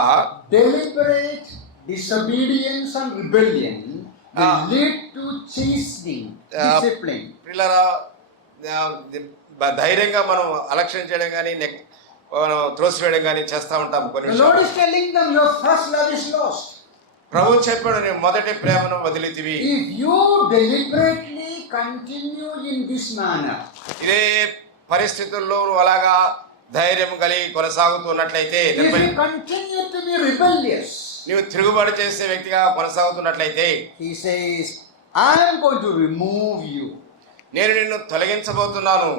Deliberate disobedience and rebellion will lead to chastening, discipline. పిల్లరా, ధైర్యంగా మనం అలక్ష్యం చేయడం కానీ త్రోసివేయడం కానీ చేస్తూ ఉంటాం కొన్ని The Lord విషయాలు. is telling them your first love is lost. ప్రభు చెప్పాడు, నీ మొదటి ప్రేమను వదిలితివి. If you deliberately continue in this manner, ఇదే పరిస్థితుల్లో నువ్వు అలాగా ధైర్యం కలిగి కొనసాగుతున్నట్లయితే, if you continue to be rebellious, నువ్వు తిరుగుబాటు చేసే వ్యక్తిగా కొనసాగుతున్నట్లయితే, He says, I am going to remove you. నేను నిన్ను తొలగించబోతున్నాను.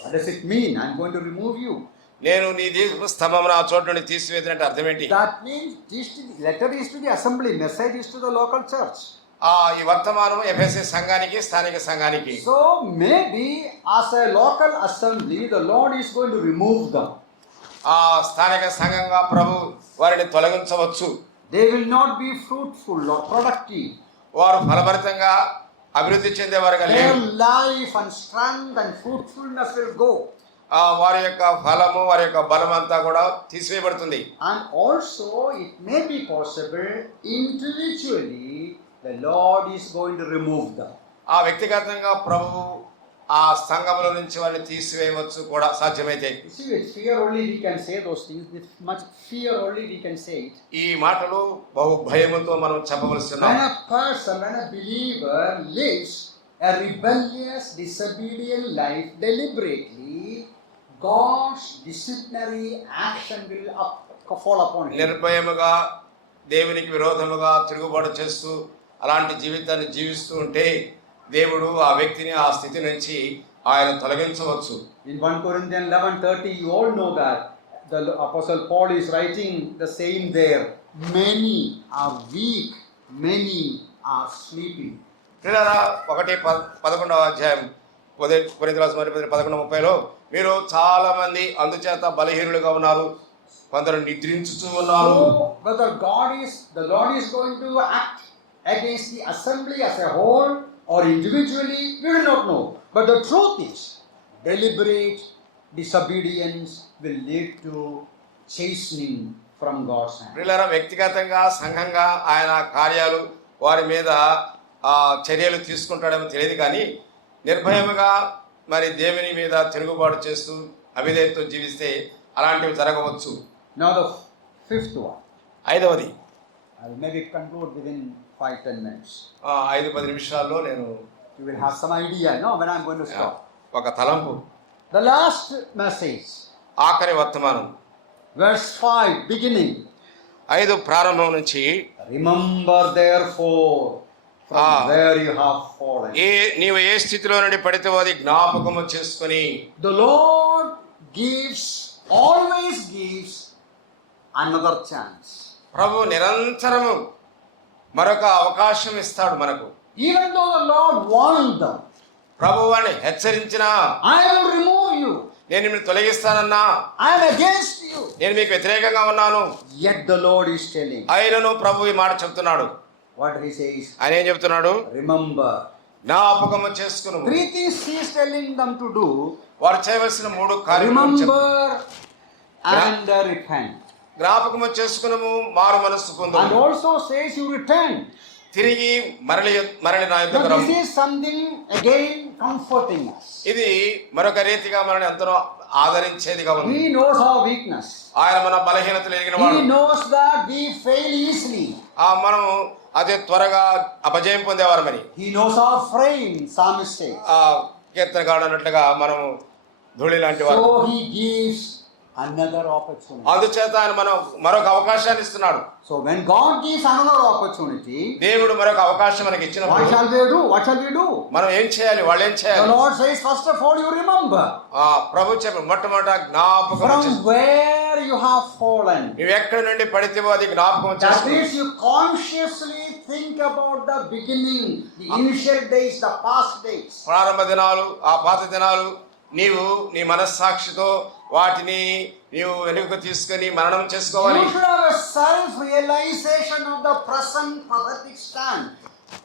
What does it mean? I am going to remove you. నేను నీ దీప స్తంభమును ఆ చోటు నుండి తీసివేసినట్టు అర్థం ఏంటి? That means this letter is to the assembly, message is to the local church. ఈ వర్తమానం ఎఫెసీ సంఘానికి, స్థానిక సంఘానికి. So maybe as a local assembly, the Lord is going to remove them. స్థానిక సంఘంగా ప్రభు వారిని తొలగించవచ్చు. They will not be fruitful or productive. వారు ఫలభరితంగా అభివృద్ధి చెందేవారుగా Their లేరు. life and strength and fruitfulness will go. వారి యొక్క ఫలము, వారి యొక్క బలం అంతా కూడా తీసివేయబడుతుంది. And also it may be possible individually the Lord is going to remove them. వ్యక్తిగతంగా ప్రభు ఆ సంఘముల నుంచి వారిని తీసివేయవచ్చు కూడా సాధ్యమైతే. You see, with fear only we can say those things. With much fear only we can say it. ఈ మాటలు బహు భయముతో మనం చెప్పవలసి When ఉన్నాం. a person, when a believer lives a rebellious, disobedient life deliberately, God's disciplinary action will fall upon him. నిర్భయముగా దేవునికి విరోధముగా తిరుగుబాటు చేస్తూ అలాంటి జీవితాన్ని జీవిస్తూ ఉంటే దేవుడు ఆ వ్యక్తిని ఆ స్థితి నుంచి ఆయన తొలగించవచ్చు. In 1 Corinthians 11:30, you all know that the Apostle Paul is writing the same there. Many are weak, many are sleeping. పిల్లరా 1:11 అధ్యాయం కొరింథీయుల రాసిన మొదటి పత్రిక 11:30లో మీరు చాలా మంది అందుచేత బలహీనులుగా ఉన్నారు, కొందరు నిద్రించుతూ ఉన్నారు. So whether the Lord is going to act against the assembly as a whole or individually, we do not know. But the truth is, deliberate disobedience will lead to chastening from God's hand. పిల్లరా, వ్యక్తిగతంగా సంఘంగా ఆయన కార్యాలు వారి మీద చర్యలు తీసుకుంటాడేమో తెలియదు, కానీ నిర్భయముగా మరి దేవుని మీద తిరుగుబాటు చేస్తూ అవిధేయతతో జీవిస్తే అలాంటివి జరగవచ్చు. Now the fifth one. 5వది, I'll maybe conclude within 5-10 minutes. 5-10 నిమిషాల్లో నేను You will have some idea, when I'm going to stop. ఒక తలంపు. The last message, ఆఖరి వర్తమానం verse 5, beginning. 5 ప్రారంభం నుంచి, Remember therefore from where you have fallen. నీవు ఏ స్థితిలో నుండి పడితే అది జ్ఞాపకము చేసుకొని. The Lord always gives another chance. ప్రభు నిరంతరము మరొక అవకాశం ఇస్తాడు మనకు. Even though the Lord warned them, ప్రభు వారిని హెచ్చరించినా, I will remove you, నేను నిన్ను తొలగిస్తానన్నా, I am against you, నేను మీకు వ్యతిరేకంగా ఉన్నాను, yet the Lord is telling, ఆయనను ప్రభు ఈ మాట చెప్తున్నాడు. What he says, ఆయన ఏం చెప్తున్నాడు? remember. జ్ఞాపకము చేసుకును. 3 things he is telling them to do. వారు చేయవలసిన 3 కార్యములు Remember and repent. జ్ఞాపకము చేసుకునము, మారు మనస్సు And పొందుము. also says you return. తిరిగి మరలి నా యొద్దకు Now rum. this is something again comforting us. ఇది మరొక రీతిగా మనల్ని ఎంతో ఆదరించేదిగా ఉంది. He knows our weakness. ఆయన మన బలహీనతలు ఎరిగిన He వాడు. knows that we fail easily. మనం అదే త్వరగా అపజయం పొందేవారమని. He knows our frame, psalmist says. కీర్తనగాడు అన్నట్లుగా మనం ధూళి లాంటి వారు. So he gives another opportunity. అందుచేత ఆయన మనం మరొక అవకాశాన్ని ఇస్తున్నాడు. So when God gives another opportunity, దేవుడు మరొక అవకాశం మనకి what ఇచ్చినప్పుడు shall we do? What shall we do? మనం ఏం చేయాలి? వాళ్ళు ఏం The చేయాలి? Lord says, first of all, you remember ప్రభు చెప్పు, మొట్టమొదట జ్ఞాపకం from చేసుకో. where you have fallen. నువ్వు ఎక్కడి నుండి పడితేవో అది జ్ఞాపకం That చేసుకో. means you consciously think about the beginning, the initial days, the past days. ప్రారంభ దినాలు, ఆ పాత దినాలు నీవు నీ మనస్సాక్షితో వాటిని నీవు వెనుకకు తీసుకొని మననం చేసుకోవాలి. You should have a self-realization of the present prophetic stand.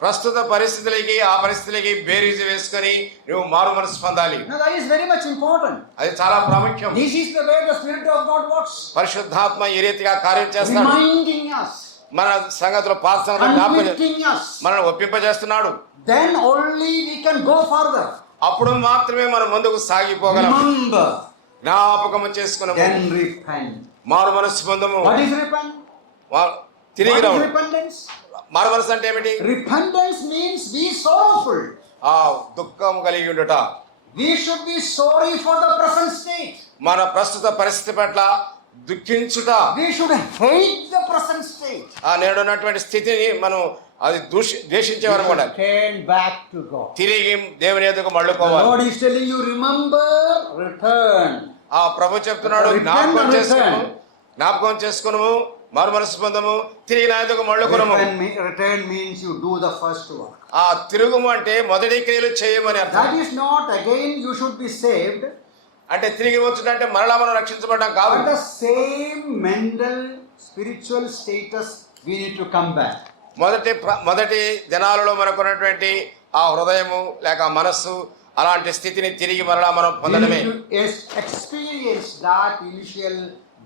ప్రస్తుత పరిస్థితులకి ఆ పరిస్థితులకి బేరీజు వేసుకొని నువ్వు మారు మనసు పొందాలి. Now that is very much important. అది చాలా ప్రాముఖ్యం. This is the way the Spirit of God works. పరిశుద్ధాత్మ ఈ రీతిగా కార్యం చేస్తాడు. Reminding us, మన సంగతులు పాత సంగతులు జ్ఞాపకం convicting us. మనల్ని ఒప్పింపజేస్తున్నాడు. Then only we can go further. అప్పుడు మాత్రమే మనం ముందుకు సాగిపోగలం. Remember. జ్ఞాపకము చేసుకున్నాము, Then repent. మారు మనసు పొందము. What is repent? తిరిగి What is రావడం. repentance? మారు మనసు అంటే ఏమిటి? Repentance means be sorrowful. దుఃఖం కలిగి ఉండుట. We should be sorry for the present state. మన ప్రస్తుత పరిస్థితి పట్ల దుఃఖించుట. We should hate the present state. నేడున్నటువంటి స్థితిని మనం అది ద్వేషించేవారు కూడా. Turn back to God. తిరిగి దేవుని ఎదుగు The మళ్ళుకోవాలి. Lord is telling you, remember, return. ప్రభు చెప్తున్నాడు, జ్ఞాపకం చేసుకును, మారు మనసు పొందము, తిరిగి నా ఎదుగు మళ్ళుకొనుము. Return means you do the first work. తిరుగుము అంటే మొదటి క్రియలు చేయమని అర్థం. That is not again you should be saved. అంటే తిరిగి వచ్చునంటే మరలా మనం రక్షించబడ్డాం కాదు. But the same mental spiritual status we need to come back. మొదటి దినాలలో మనకున్నటువంటి ఆ హృదయము లేక మనస్సు అలాంటి స్థితిని తిరిగి మరలా మనం పొందడమే. Experience that initial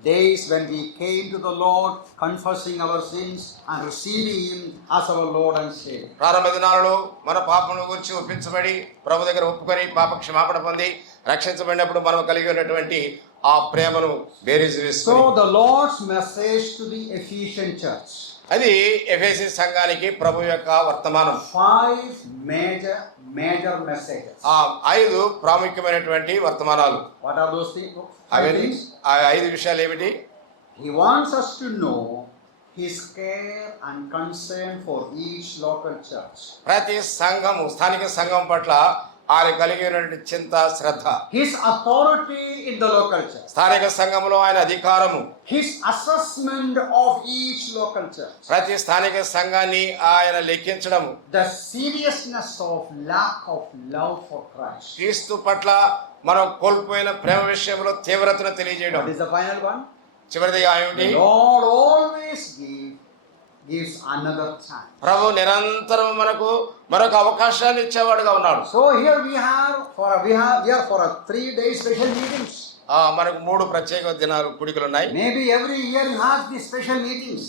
days when we came to the Lord, confessing our sins and receiving Him as our Lord and Savior. ప్రారంభ దినాలలో మన పాపముల గురించి ఒప్పించబడి ప్రభు దగ్గర ఒప్పుకొని పాప క్షమాపణ పొంది రక్షించబడినప్పుడు మనం కలిగి ఉన్నటువంటి ఆ ప్రేమను బేరీజు వేసుకొని. So the Lord's message to the Ephesian church. అది ఎఫెసీ సంఘానికి ప్రభు యొక్క వర్తమానం. 5 major messages. 5 ప్రాముఖ్యమైనటువంటి వర్తమానాలు. What are those things? ఆ 5 విషయాలు ఏమిటి? He wants us to know His care and concern for each local church. ప్రతి సంఘము, స్థానిక సంఘం పట్ల ఆయన కలిగి ఉన్నటువంటి చింత, శ్రద్ధ. His authority in the local church. స్థానిక సంఘములో ఆయన అధికారము. His assessment of each local church. ప్రతి స్థానిక సంఘాన్ని ఆయన లెక్కించడము. The seriousness of lack of love for Christ. క్రీస్తు పట్ల మనం కోల్పోయిన ప్రేమ విషయంలో తీవ్రతను తెలియజేయడం. What is the final one? చివరిదిగా ఏమిటి? The Lord always gives another chance. ప్రభు నిరంతరం మనకు మరొక అవకాశాన్ని ఇచ్చేవాడుగా ఉన్నాడు. So here we are for a 3-day special meetings. మనకు 3 ప్రత్యేక దినాలు కూడికలు ఉన్నాయి. Maybe every year you have these special meetings.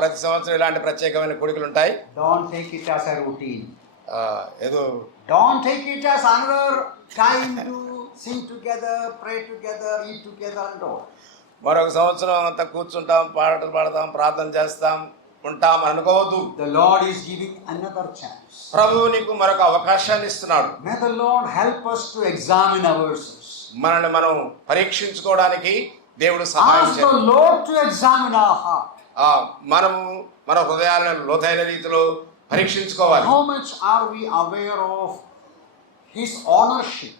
ప్రతి సంవత్సరం ఇలాంటి ప్రత్యేకమైన కూడికలు ఉంటాయి. Don't take it as a routine. ఏదో Don't take it as another time to sing together, pray together, eat together and all. మరొక సంవత్సరం అంతా కూర్చుంటాం, పాటలు పాడతాం, ప్రార్థన చేస్తాం, ఉంటాం అనుకోవద్దు. The Lord is giving another chance. ప్రభువు నీకు మరొక అవకాశాన్ని ఇస్తున్నాడు. May the Lord help us to examine ourselves. మనల్ని మనం పరీక్షించుకోవడానికి దేవుడు సహాయం Ask చేయాలి. the Lord to examine our heart. మనము మన హృదయాలను లోతైన రీతిలో పరీక్షించుకోవాలి. How much are we aware of His ownership,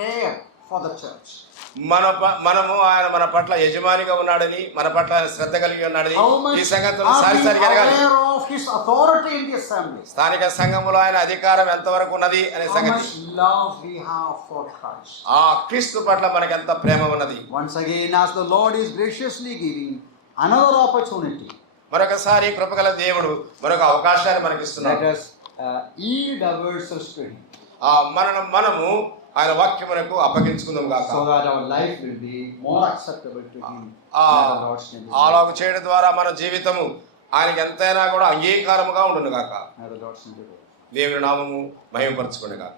care for the church? మనము ఆయన మన పట్ల యజమానిగా ఉన్నాడని, మన పట్ల ఆయన శ్రద్ధ కలిగి ఉన్నాడని ఈ సంగతులు Are we సారిసారి ఎరగాలి. aware of His authority in the assembly? స్థానిక సంఘములో ఆయన అధికారం ఎంతవరకు ఉన్నది అనే How సంగతి. much love we have for Christ? క్రీస్తు పట్ల మనకి ఎంత ప్రేమ ఉన్నది. Once again, as the Lord is graciously giving another opportunity మరొకసారి కృపగల దేవుడు మరొక అవకాశాన్ని మనకి Let ఇస్తున్నాడు. us yield ourselves to Him మనము ఆయన వాక్యమునకు అప్పగించుకుందాం గాక. so that our life will be more acceptable to Him. అలాగ చేయడం ద్వారా మన జీవితము ఆయనకి ఎంతైనా కూడా అంగీకారముగా ఉండును గాక. May the Lord's name be praised. దేవుని నామము మహిమపరచుకొనుగాక.